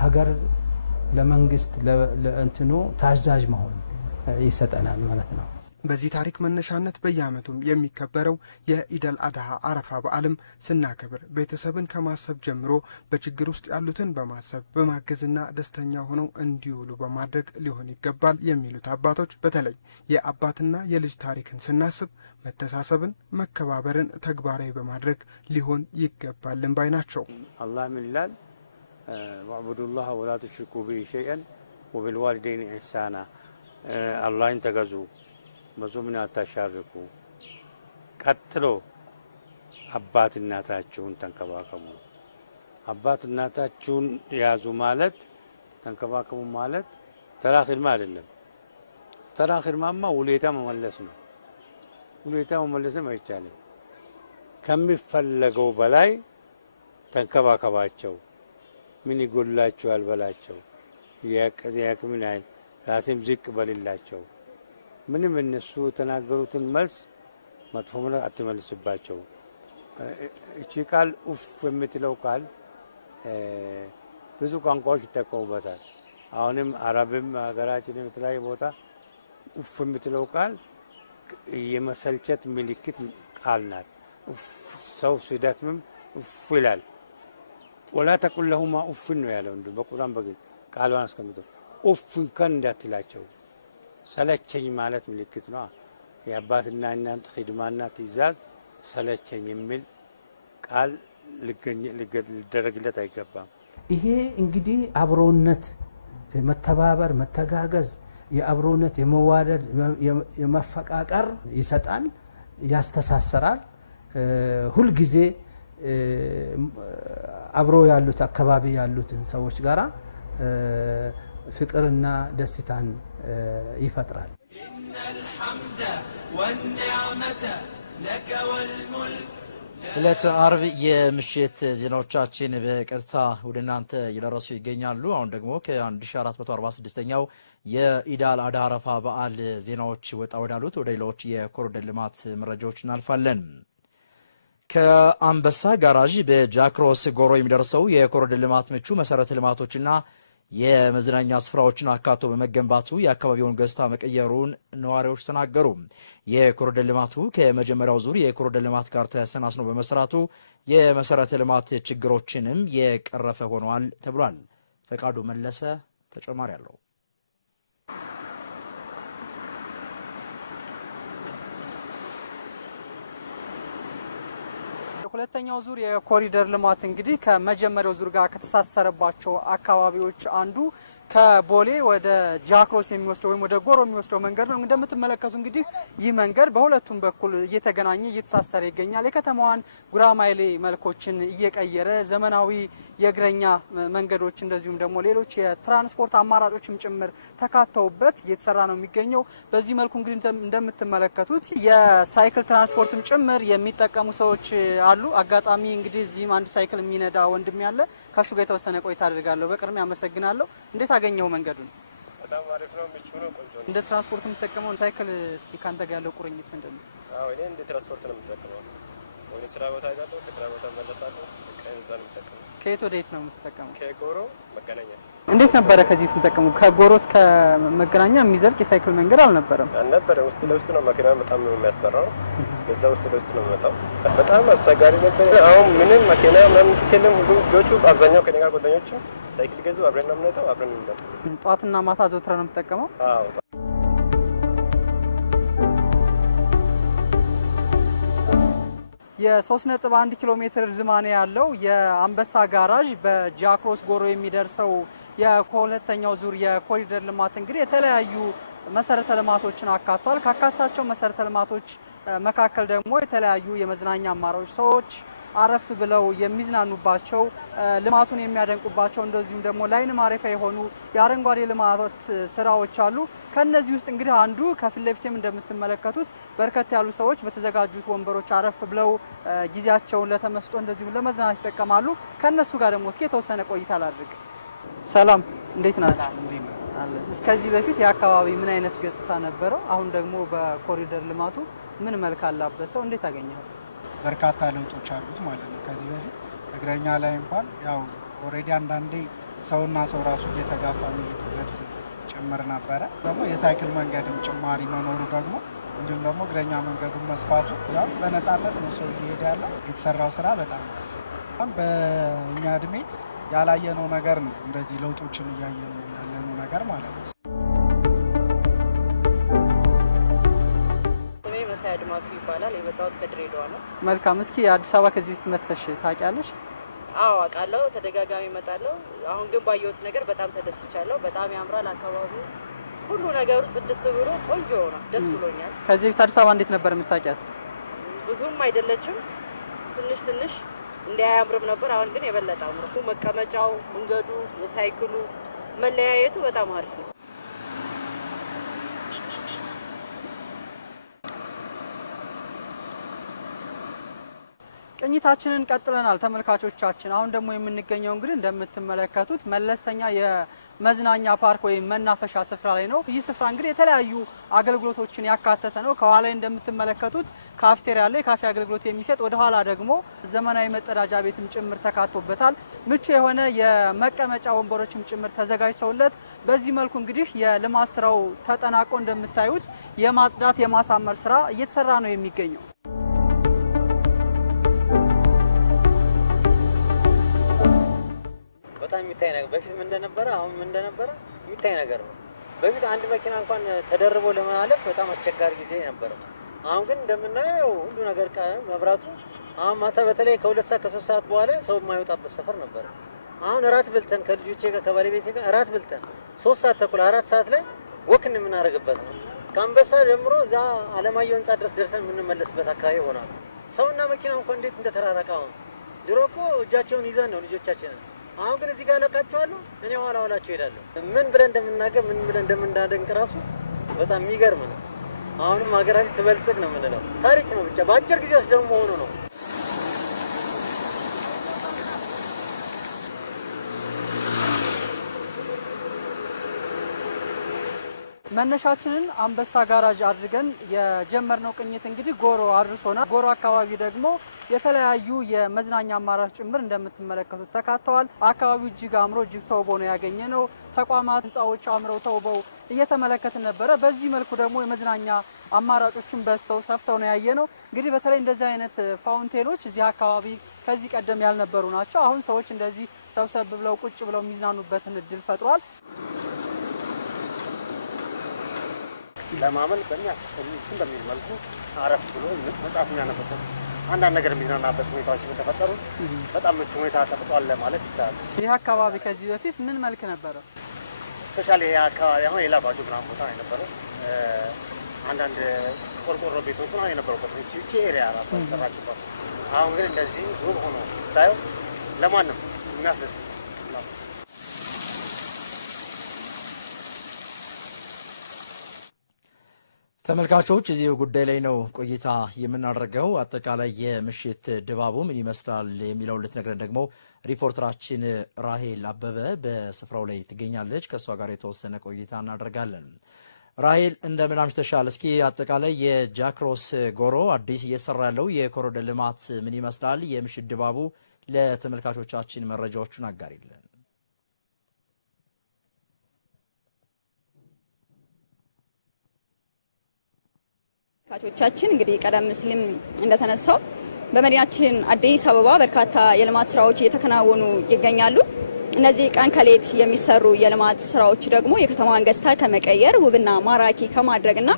ሀገር ለመንግስት ለእንትኑ ታዛዥ መሆን ይሰጠናል ማለት ነው። በዚህ ታሪክ መነሻነት በየዓመቱም የሚከበረው የኢደል አድሃ አረፋ በዓልም ስናከብር ቤተሰብን ከማሰብ ጀምሮ በችግር ውስጥ ያሉትን በማሰብ በማገዝና ደስተኛ ሆነው እንዲውሉ በማድረግ ሊሆን ይገባል የሚሉት አባቶች በተለይ የአባትና የልጅ ታሪክን ስናስብ መተሳሰብን፣ መከባበርን ተግባራዊ በማድረግ ሊሆን ይገባልን ባይ ናቸው። አላህ ምን ይላል? ወዕቡዱላህ ወላ ቱሽሪኩ ቢሂ ሸይአን ወቢልዋሊደይኒ ኢሕሳና አላህን ተገዙ ብዙምን አታሻርኩ። ቀጥሎ አባት እናታችሁን ተንከባከቡ። አባት እናታችሁን ያዙ ማለት ተንከባከቡ ማለት ተራ ኺድማ አይደለም። ተራ ኺድማማ ውለታ መመለስ ነው። ውለታ መመለስም አይቻልም። ከሚፈለገው በላይ ተንከባከባቸው። ምን ይጎላቸዋል በላቸው። ያቅምን አይል ራስም ዝቅ በልላቸው። ምንም እነሱ የተናገሩትን መልስ መጥፎ ነገር አትመልስባቸው። እቺ ቃል ኡፍ የምትለው ቃል ብዙ ቋንቋዎች ይጠቀሙበታል። አሁንም አረብም ሀገራችንም የተለያየ ቦታ ኡፍ የምትለው ቃል የመሰልቸት ምልክት ቃል ናት። ሰው ሲደክምም ኡፍ ይላል። ወላ ተቁል ለሁማ ኡፍ ነው ያለው። እንደ በቁርአን በግል ቃሏን አስቀምጠው ኡፍ እንኳን እንዳትላቸው። ሰለቸኝ ማለት ምልክት ነው። የአባትና እናት ኺድማና ትእዛዝ ሰለቸኝ የሚል ቃል ሊደረግለት አይገባም። ይሄ እንግዲህ አብሮነት፣ መተባበር፣ መተጋገዝ፣ የአብሮነት የመዋደድ የመፈቃቀር ይሰጣል፣ ያስተሳሰራል። ሁልጊዜ አብሮ ያሉት አካባቢ ያሉትን ሰዎች ጋራ ፍቅርና ደስታን ይፈጥራል። ዕለተ አርብ የምሽት ዜናዎቻችን በቀጥታ ወደ እናንተ እየደረሱ ይገኛሉ። አሁን ደግሞ ከ1446ኛው የኢዳል አድሃ አረፋ በዓል ዜናዎች ወጣ ወዳሉት ወደ ሌሎች የኮሪደር ልማት መረጃዎች እናልፋለን። ከአንበሳ ጋራዥ በጃክሮስ ጎሮ የሚደርሰው የኮሪደር ልማት ምቹ መሰረተ ልማቶችና የመዝናኛ ስፍራዎችን አካቶ በመገንባቱ የአካባቢውን ገጽታ መቀየሩን ነዋሪዎች ተናገሩ። የኮሪደር ልማቱ ከመጀመሪያው ዙር የኮሪደር ልማት ጋር ተሰናስኖ በመስራቱ የመሰረተ ልማት ችግሮችንም የቀረፈ ሆኗል ተብሏል። ፈቃዱ መለሰ ተጨማሪ አለው። ሁለተኛው ዙር የኮሪደር ልማት እንግዲህ ከመጀመሪያው ዙር ጋር ከተሳሰረባቸው አካባቢዎች አንዱ ከቦሌ ወደ ጃክሮስ የሚወስደው ወይም ወደ ጎሮ የሚወስደው መንገድ ነው። እንደምትመለከቱ እንግዲህ ይህ መንገድ በሁለቱም በኩል እየተገናኘ እየተሳሰረ ይገኛል። የከተማዋን ጉራማይሌ መልኮችን እየቀየረ ዘመናዊ የእግረኛ መንገዶች እንደዚሁም ደግሞ ሌሎች የትራንስፖርት አማራጮችም ጭምር ተካተውበት እየተሰራ ነው የሚገኘው። በዚህ መልኩ እንግዲህ እንደምትመለከቱት የሳይክል ትራንስፖርትም ጭምር የሚጠቀሙ ሰዎች አሉ። አጋጣሚ እንግዲህ እዚህም አንድ ሳይክል የሚነዳ ወንድም ያለ ከሱ ጋር የተወሰነ ቆይታ አድርጋለሁ። በቅድሚያ አመሰግናለሁ። እንዴት አገኘው መንገዱን? በጣም አሪፍ ነው፣ ምቹ ነው፣ ቆንጆ ነው። እንደ ትራንስፖርት የምትጠቀመው ሳይክል እስኪ ካንተ ጋር ያለው ቁርኝት ምንድነው? አዎ እኔ እንደ ትራንስፖርት ነው የምጠቀመው። ወደ ስራ ቦታ እሄዳለሁ፣ ከስራ ቦታ እመለሳለሁ። ከእንዛ ነው የምጠቀመው። ከየት ወደ የት ነው የምትጠቀመው? ከጎሮ መገናኛ። እንዴት ነበረ ከዚህ የምትጠቀመው? ከጎሮ እስከ መገናኛ የሚዘልቅ የሳይክል መንገድ አልነበረም? አልነበረም። ውስጥ ለውስጥ ነው መኪና በጣም ነው የሚያስጠራው። በዛ ውስጥ ለውስጥ ነው የሚመጣው። በጣም አስቸጋሪ ነበር። አሁን ምንም መኪና ምንም ትክክልም ሁሉ ልጆቹ አብዛኛው ከኔ ጋር ጓደኞች ሳይክል ገዙ። አብረን ነው የምንወጣው፣ አብረን እንመጣለን። ጠዋትና ማታ ዘውትረህ ነው የምትጠቀመው? አዎ። የ3.1 ኪሎ ሜትር ርዝማኔ ያለው የአንበሳ ጋራዥ በጃክሮስ ጎሮ የሚደርሰው የሁለተኛው ዙር የኮሪደር ልማት እንግዲህ የተለያዩ መሰረተ ልማቶችን አካቷል። ካካታቸው መሰረተ ልማቶች መካከል ደግሞ የተለያዩ የመዝናኛ አማራጮች ሰዎች አረፍ ብለው የሚዝናኑባቸው ልማቱን የሚያደንቁባቸው እንደዚሁም ደግሞ ላይን ማረፊያ የሆኑ የአረንጓዴ ልማት ስራዎች አሉ። ከነዚህ ውስጥ እንግዲህ አንዱ ከፊት ለፊትም እንደምትመለከቱት በርከት ያሉ ሰዎች በተዘጋጁት ወንበሮች አረፍ ብለው ጊዜያቸውን ለተመስጦ እንደዚሁም ለመዝናናት ይጠቀማሉ። ከነሱ ጋር ደግሞ እስኪ የተወሰነ ቆይታ ላድርግ። ሰላም፣ እንዴት ናችሁ? እስከዚህ በፊት የአካባቢ ምን አይነት ገጽታ ነበረው? አሁን ደግሞ በኮሪደር ልማቱ ምን መልክ አላበሰው? እንዴት አገኘኸው? በርካታ ለውጦች አሉት ማለት ነው። ከዚህ በፊት እግረኛ ላይ እንኳን ያው ኦሬዲ አንዳንዴ ሰውና ሰው ራሱ እየተጋፋ የሚሄድበት ጭምር ነበረ። ደግሞ የሳይክል መንገድም ጭማሪ መኖሩ ደግሞ እንዲሁም ደግሞ እግረኛ መንገዱን መስፋቱ ያው በነፃነት ነው ሰው እየሄደ ያለው። የተሰራው ስራ በጣም አሁን በእኛ እድሜ ያላየነው ነገር ነው። እንደዚህ ለውጦችን እያየነው ያለነው ነገር ማለት ነው። ስሜ መሳይ አድማሱ ይባላል። የመጣሁት ከድሬዳዋ ነው። መልካም። እስኪ አዲስ አበባ ከዚህ በፊት መጥተሽ ታውቂያለሽ? አዎ አውቃለሁ። ተደጋጋሚ እመጣለሁ። አሁን ግን ባየሁት ነገር በጣም ተደስቻለሁ። በጣም ያምራል አካባቢው። ሁሉ ነገሩ ጽድት ብሎ ቆንጆ ነው። ደስ ብሎኛል። ከዚህ በፊት አዲስ አበባ እንዴት ነበር የምታውቂያት? ብዙም አይደለችም። ትንሽ እንዲያያምርም ነበር። አሁን ግን የበለጠ አምሮቱ መቀመጫው፣ መንገዱ፣ የሳይክሉ መለያየቱ በጣም አሪፍ ነው። ቅኝታችንን ቀጥለናል ተመልካቾቻችን። አሁን ደግሞ የምንገኘው እንግዲህ እንደምትመለከቱት መለስተኛ የመዝናኛ ፓርክ ወይም መናፈሻ ስፍራ ላይ ነው። ይህ ስፍራ እንግዲህ የተለያዩ አገልግሎቶችን ያካተተ ነው። ከኋላ እንደምትመለከቱት ካፍቴሪያ አለ፣ የካፌ አገልግሎት የሚሰጥ። ወደ ኋላ ደግሞ ዘመናዊ መጸዳጃ ቤትም ጭምር ተካቶበታል። ምቹ የሆነ የመቀመጫ ወንበሮችም ጭምር ተዘጋጅተውለት በዚህ መልኩ እንግዲህ የልማት ስራው ተጠናቆ እንደምታዩት የማጽዳት የማሳመር ስራ እየተሰራ ነው የሚገኘው። በጣም የሚታይ ነገር በፊት ምን እንደነበረ አሁን ምን እንደነበረ የሚታይ ነገር ነው። በፊት አንድ መኪና እንኳን ተደርቦ ለማለፍ በጣም አስቸጋሪ ጊዜ ነበር። አሁን ግን እንደምናየው ሁሉ ነገር መብራቱ አሁን ማታ በተለይ ከ2 ሰዓት ከ3 ሰዓት በኋላ ሰው የማይወጣበት ሰፈር ነበር። አሁን እራት በልተን ከልጆቼ ጋር ከባለቤቴ ጋር እራት በልተን 3 ሰዓት ተኩል 4 ሰዓት ላይ ወክ የምናደርግበት ነው። ከአንበሳ ጀምሮ እዛ አለማየሁ ህንጻ ድረስ ደርሰን የምንመለስበት አካባቢ ሆኗል። ሰውና መኪና እንኳን እንዴት እንደተራራቀ አሁን ድሮ እኮ እጃቸውን ይዘን ነው ልጆቻችንን። አሁን ግን እዚህ ጋር ለቃቸዋለሁ፣ እኔ ኋላ ኋላቸው እሄዳለሁ። ምን ብለን እንደምናገር ምን ብለን እንደምናደንቅ ራሱ በጣም የሚገርም ነው። አሁንም ሀገራችን ትበልጽግ ነው የምንለው። ታሪክ ነው ብቻ በአጭር ጊዜ ውስጥ ደግሞ ሆኖ ነው። መነሻችንን አንበሳ ጋራዥ አድርገን የጀመርነው ቅኝት እንግዲህ ጎሮ አድርሶናል። ጎሮ አካባቢ ደግሞ የተለያዩ የመዝናኛ አማራጭ ጭምር እንደምትመለከቱት ተካተዋል። አካባቢው እጅግ አምሮ እጅግ ተውቦ ነው ያገኘነው። ተቋማት፣ ህንጻዎች አምረው ተውበው እየተመለከትን ነበረ። በዚህ መልኩ ደግሞ የመዝናኛ አማራጮችን በዝተው ሰፍተው ነው ያየነው። እንግዲህ በተለይ እንደዚህ አይነት ፋውንቴኖች እዚህ አካባቢ ከዚህ ቀደም ያልነበሩ ናቸው። አሁን ሰዎች እንደዚህ ሰብሰብ ብለው ቁጭ ብለው የሚዝናኑበትን እድል ፈጥሯል። ለማመን በሚያስፈልግ በሚል መልኩ አረፍ ብሎ መጽሐፍ የሚያነብበት አንዳንድ ነገር የሚዝናናበት ሁኔታዎች የተፈጠሩ በጣም ምቹ ሁኔታ ተፈጥሯል ማለት ይቻላል። ይህ አካባቢ ከዚህ በፊት ምን መልክ ነበረ? ስፔሻሊ ይህ አካባቢ አሁን የላባጁ ምናምን ቦታ ነው የነበረው። አንዳንድ ቆርቆሮ ቤቶች ምናምን የነበሩበት ይቺ ኤሪያ ራሱ የተሰራችበት። አሁን ግን እንደዚህ ውብ ሆኖ ስታየው ለማንም የሚያስደስት ነው። ተመልካቾች እዚህ ጉዳይ ላይ ነው ቆይታ የምናደርገው። አጠቃላይ የምሽት ድባቡ ምን ይመስላል የሚለውን ልትነግረን ደግሞ ሪፖርተራችን ራሄል አበበ በስፍራው ላይ ትገኛለች። ከእሷ ጋር የተወሰነ ቆይታ እናደርጋለን። ራሄል እንደምን አምሽተሻል? እስኪ አጠቃላይ የጃክሮስ ጎሮ አዲስ እየተሰራ ያለው የኮሪደር ልማት ምን ይመስላል? የምሽት ድባቡ ለተመልካቾቻችን መረጃዎቹን አጋሪልን። ተመልካቾቻችን እንግዲህ ቀደም ሲልም እንደተነሳው በመዲናችን አዲስ አበባ በርካታ የልማት ስራዎች እየተከናወኑ ይገኛሉ። እነዚህ ቀን ከሌት የሚሰሩ የልማት ስራዎች ደግሞ የከተማዋን ገጽታ ከመቀየር ውብና ማራኪ ከማድረግና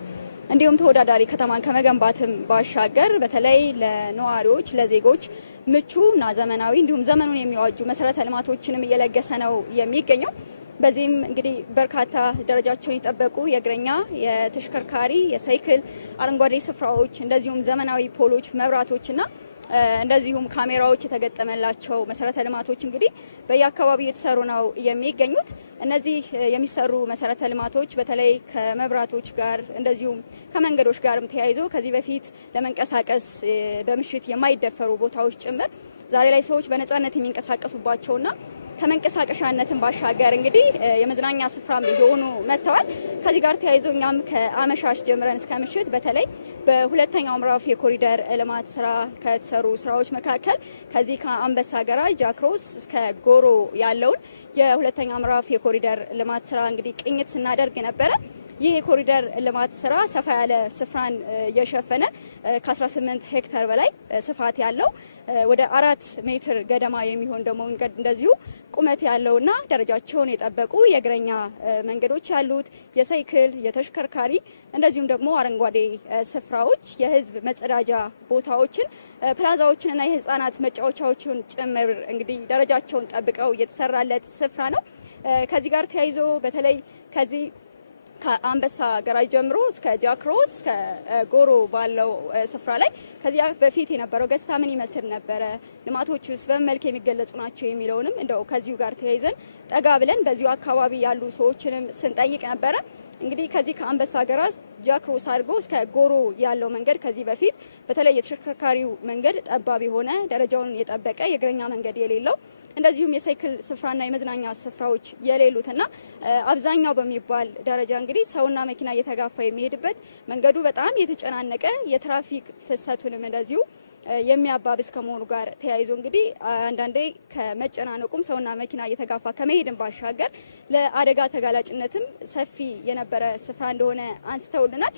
እንዲሁም ተወዳዳሪ ከተማን ከመገንባትም ባሻገር በተለይ ለነዋሪዎች ለዜጎች ምቹና ዘመናዊ እንዲሁም ዘመኑን የሚዋጁ መሰረተ ልማቶችንም እየለገሰ ነው የሚገኘው። በዚህም እንግዲህ በርካታ ደረጃቸውን የጠበቁ የእግረኛ፣ የተሽከርካሪ፣ የሳይክል አረንጓዴ ስፍራዎች እንደዚሁም ዘመናዊ ፖሎች፣ መብራቶችና እንደዚሁም ካሜራዎች የተገጠመላቸው መሰረተ ልማቶች እንግዲህ በየአካባቢው የተሰሩ ነው የሚገኙት። እነዚህ የሚሰሩ መሰረተ ልማቶች በተለይ ከመብራቶች ጋር እንደዚሁም ከመንገዶች ጋርም ተያይዞ ከዚህ በፊት ለመንቀሳቀስ በምሽት የማይደፈሩ ቦታዎች ጭምር ዛሬ ላይ ሰዎች በነጻነት የሚንቀሳቀሱባቸውና ከመንቀሳቀሻነትን ባሻገር እንግዲህ የመዝናኛ ስፍራም እየሆኑ መጥተዋል። ከዚህ ጋር ተያይዞ እኛም ከአመሻሽ ጀምረን እስከ ምሽት በተለይ በሁለተኛው ምዕራፍ የኮሪደር ልማት ስራ ከተሰሩ ስራዎች መካከል ከዚህ ከአንበሳ ጋራዥ ጃክሮስ እስከ ጎሮ ያለውን የሁለተኛው ምዕራፍ የኮሪደር ልማት ስራ እንግዲህ ቅኝት ስናደርግ ነበረ። ይህ የኮሪደር ልማት ስራ ሰፋ ያለ ስፍራን የሸፈነ ከ18 ሄክታር በላይ ስፋት ያለው ወደ 4 ሜትር ገደማ የሚሆን ደግሞ እንደዚሁ ቁመት ያለውና ደረጃቸውን የጠበቁ የእግረኛ መንገዶች ያሉት የሳይክል የተሽከርካሪ እንደዚሁም ደግሞ አረንጓዴ ስፍራዎች የህዝብ መጸዳጃ ቦታዎችን ፕላዛዎችንና የህፃናት መጫወቻዎችን ጭምር እንግዲህ ደረጃቸውን ጠብቀው የተሰራለት ስፍራ ነው። ከዚህ ጋር ተያይዞ በተለይ ከዚህ ከአንበሳ ገራጅ ጀምሮ እስከ ጃክሮስ እስከ ጎሮ ባለው ስፍራ ላይ ከዚያ በፊት የነበረው ገጽታ ምን ይመስል ነበረ፣ ልማቶች ውስጥ በምን መልክ የሚገለጹ ናቸው የሚለውንም እንደው ከዚሁ ጋር ተያይዘን ጠጋ ብለን በዚሁ አካባቢ ያሉ ሰዎችንም ስንጠይቅ ነበረ። እንግዲህ ከዚህ ከአንበሳ ገራጅ ጃክሮስ አድርጎ እስከ ጎሮ ያለው መንገድ ከዚህ በፊት በተለይ የተሽከርካሪው መንገድ ጠባብ የሆነ ደረጃውን የጠበቀ የእግረኛ መንገድ የሌለው እንደዚሁም የሳይክል ስፍራና የመዝናኛ ስፍራዎች የሌሉትና አብዛኛው በሚባል ደረጃ እንግዲህ ሰውና መኪና እየተጋፋ የሚሄድበት መንገዱ በጣም የተጨናነቀ የትራፊክ ፍሰቱንም እንደዚሁ የሚያባብስ ከመሆኑ ጋር ተያይዞ እንግዲህ አንዳንዴ ከመጨናነቁም ሰውና መኪና እየተጋፋ ከመሄድን ባሻገር ለአደጋ ተጋላጭነትም ሰፊ የነበረ ስፍራ እንደሆነ አንስተውልናል።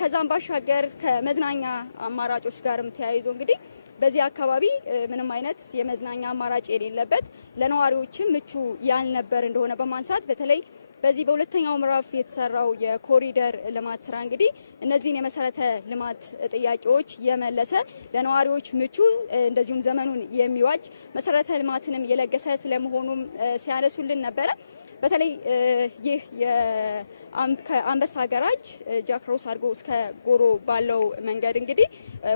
ከዛም ባሻገር ከመዝናኛ አማራጮች ጋርም ተያይዞ እንግዲህ በዚህ አካባቢ ምንም አይነት የመዝናኛ አማራጭ የሌለበት ለነዋሪዎችም ምቹ ያልነበር እንደሆነ በማንሳት በተለይ በዚህ በሁለተኛው ምዕራፍ የተሰራው የኮሪደር ልማት ስራ እንግዲህ እነዚህን የመሰረተ ልማት ጥያቄዎች የመለሰ ለነዋሪዎች ምቹ እንደዚሁም ዘመኑን የሚዋጅ መሰረተ ልማትንም የለገሰ ስለመሆኑም ሲያነሱልን ነበረ። በተለይ ይህ ከአንበሳ ገራጅ ጃክሮስ አድርጎ እስከ ጎሮ ባለው መንገድ እንግዲህ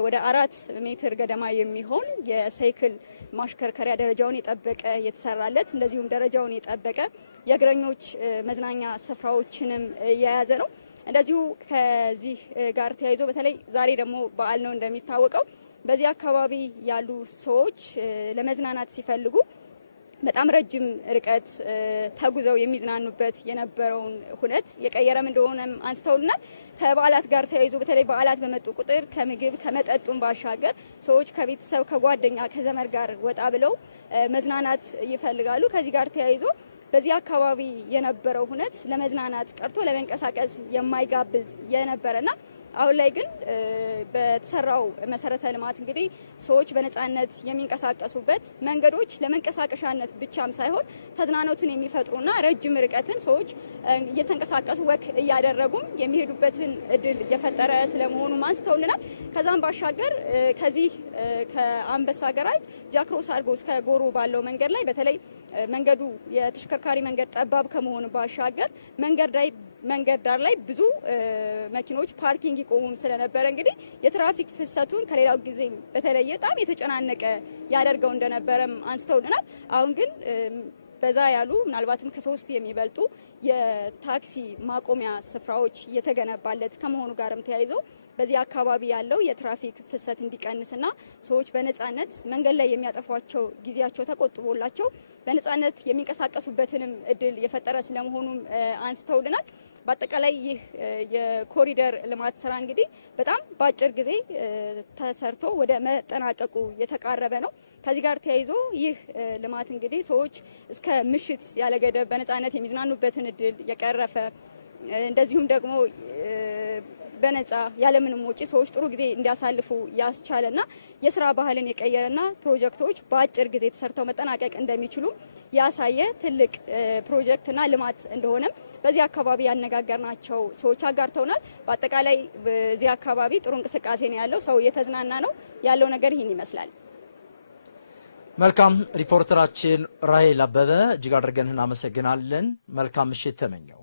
ወደ 4 ሜትር ገደማ የሚሆን የሳይክል ማሽከርከሪያ ደረጃውን የጠበቀ የተሰራለት እንደዚሁም ደረጃውን የጠበቀ የእግረኞች መዝናኛ ስፍራዎችንም የያዘ ነው። እንደዚሁ ከዚህ ጋር ተያይዞ በተለይ ዛሬ ደግሞ በዓል ነው እንደሚታወቀው በዚህ አካባቢ ያሉ ሰዎች ለመዝናናት ሲፈልጉ በጣም ረጅም ርቀት ተጉዘው የሚዝናኑበት የነበረውን ሁነት የቀየረም እንደሆነም አንስተውልናል። ከበዓላት ጋር ተያይዞ በተለይ በዓላት በመጡ ቁጥር ከምግብ ከመጠጡን ባሻገር ሰዎች ከቤተሰብ ከጓደኛ ከዘመድ ጋር ወጣ ብለው መዝናናት ይፈልጋሉ። ከዚህ ጋር ተያይዞ በዚህ አካባቢ የነበረው ሁነት ለመዝናናት ቀርቶ ለመንቀሳቀስ የማይጋብዝ የነበረና አሁን ላይ ግን በተሰራው መሰረተ ልማት እንግዲህ ሰዎች በነጻነት የሚንቀሳቀሱበት መንገዶች ለመንቀሳቀሻነት ብቻም ሳይሆን ተዝናኖትን የሚፈጥሩና ረጅም ርቀትን ሰዎች እየተንቀሳቀሱ ወክ እያደረጉም የሚሄዱበትን እድል የፈጠረ ስለመሆኑ አንስተውልናል። ከዛም ባሻገር ከዚህ ከአንበሳ ገራጅ ጃክሮስ አድርጎ እስከ ጎሮ ባለው መንገድ ላይ በተለይ መንገዱ የተሽከርካሪ መንገድ ጠባብ ከመሆኑ ባሻገር መንገድ ዳር ላይ ብዙ መኪኖች ፓርኪንግ ይቆሙም ስለነበረ እንግዲህ የትራፊክ ፍሰቱን ከሌላው ጊዜ በተለየ በጣም የተጨናነቀ ያደርገው እንደነበረም አንስተውልናል። አሁን ግን በዛ ያሉ ምናልባትም ከ3 የሚበልጡ የታክሲ ማቆሚያ ስፍራዎች እየተገነባለት ከመሆኑ ጋርም ተያይዞ በዚህ አካባቢ ያለው የትራፊክ ፍሰት እንዲቀንስና ሰዎች በነጻነት መንገድ ላይ የሚያጠፏቸው ጊዜያቸው ተቆጥቦላቸው በነጻነት የሚንቀሳቀሱበትንም እድል የፈጠረ ስለመሆኑም አንስተውልናል። በአጠቃላይ ይህ የኮሪደር ልማት ስራ እንግዲህ በጣም በአጭር ጊዜ ተሰርቶ ወደ መጠናቀቁ የተቃረበ ነው። ከዚህ ጋር ተያይዞ ይህ ልማት እንግዲህ ሰዎች እስከ ምሽት ያለ ገደብ በነጻነት የሚዝናኑበትን እድል የቀረፈ እንደዚሁም ደግሞ በነጻ ያለምንም ወጪ ሰዎች ጥሩ ጊዜ እንዲያሳልፉ ያስቻለና የስራ ባህልን የቀየረና ፕሮጀክቶች በአጭር ጊዜ ተሰርተው መጠናቀቅ እንደሚችሉ ያሳየ ትልቅ ፕሮጀክትና ልማት እንደሆነም በዚህ አካባቢ ያነጋገርናቸው ሰዎች አጋርተውናል። በአጠቃላይ በዚህ አካባቢ ጥሩ እንቅስቃሴ ነው ያለው፣ ሰው እየተዝናና ነው ያለው ነገር ይህን ይመስላል። መልካም ሪፖርተራችን ራሄል አበበ እጅግ አድርገን እናመሰግናለን። መልካም ምሽት ተመኘው።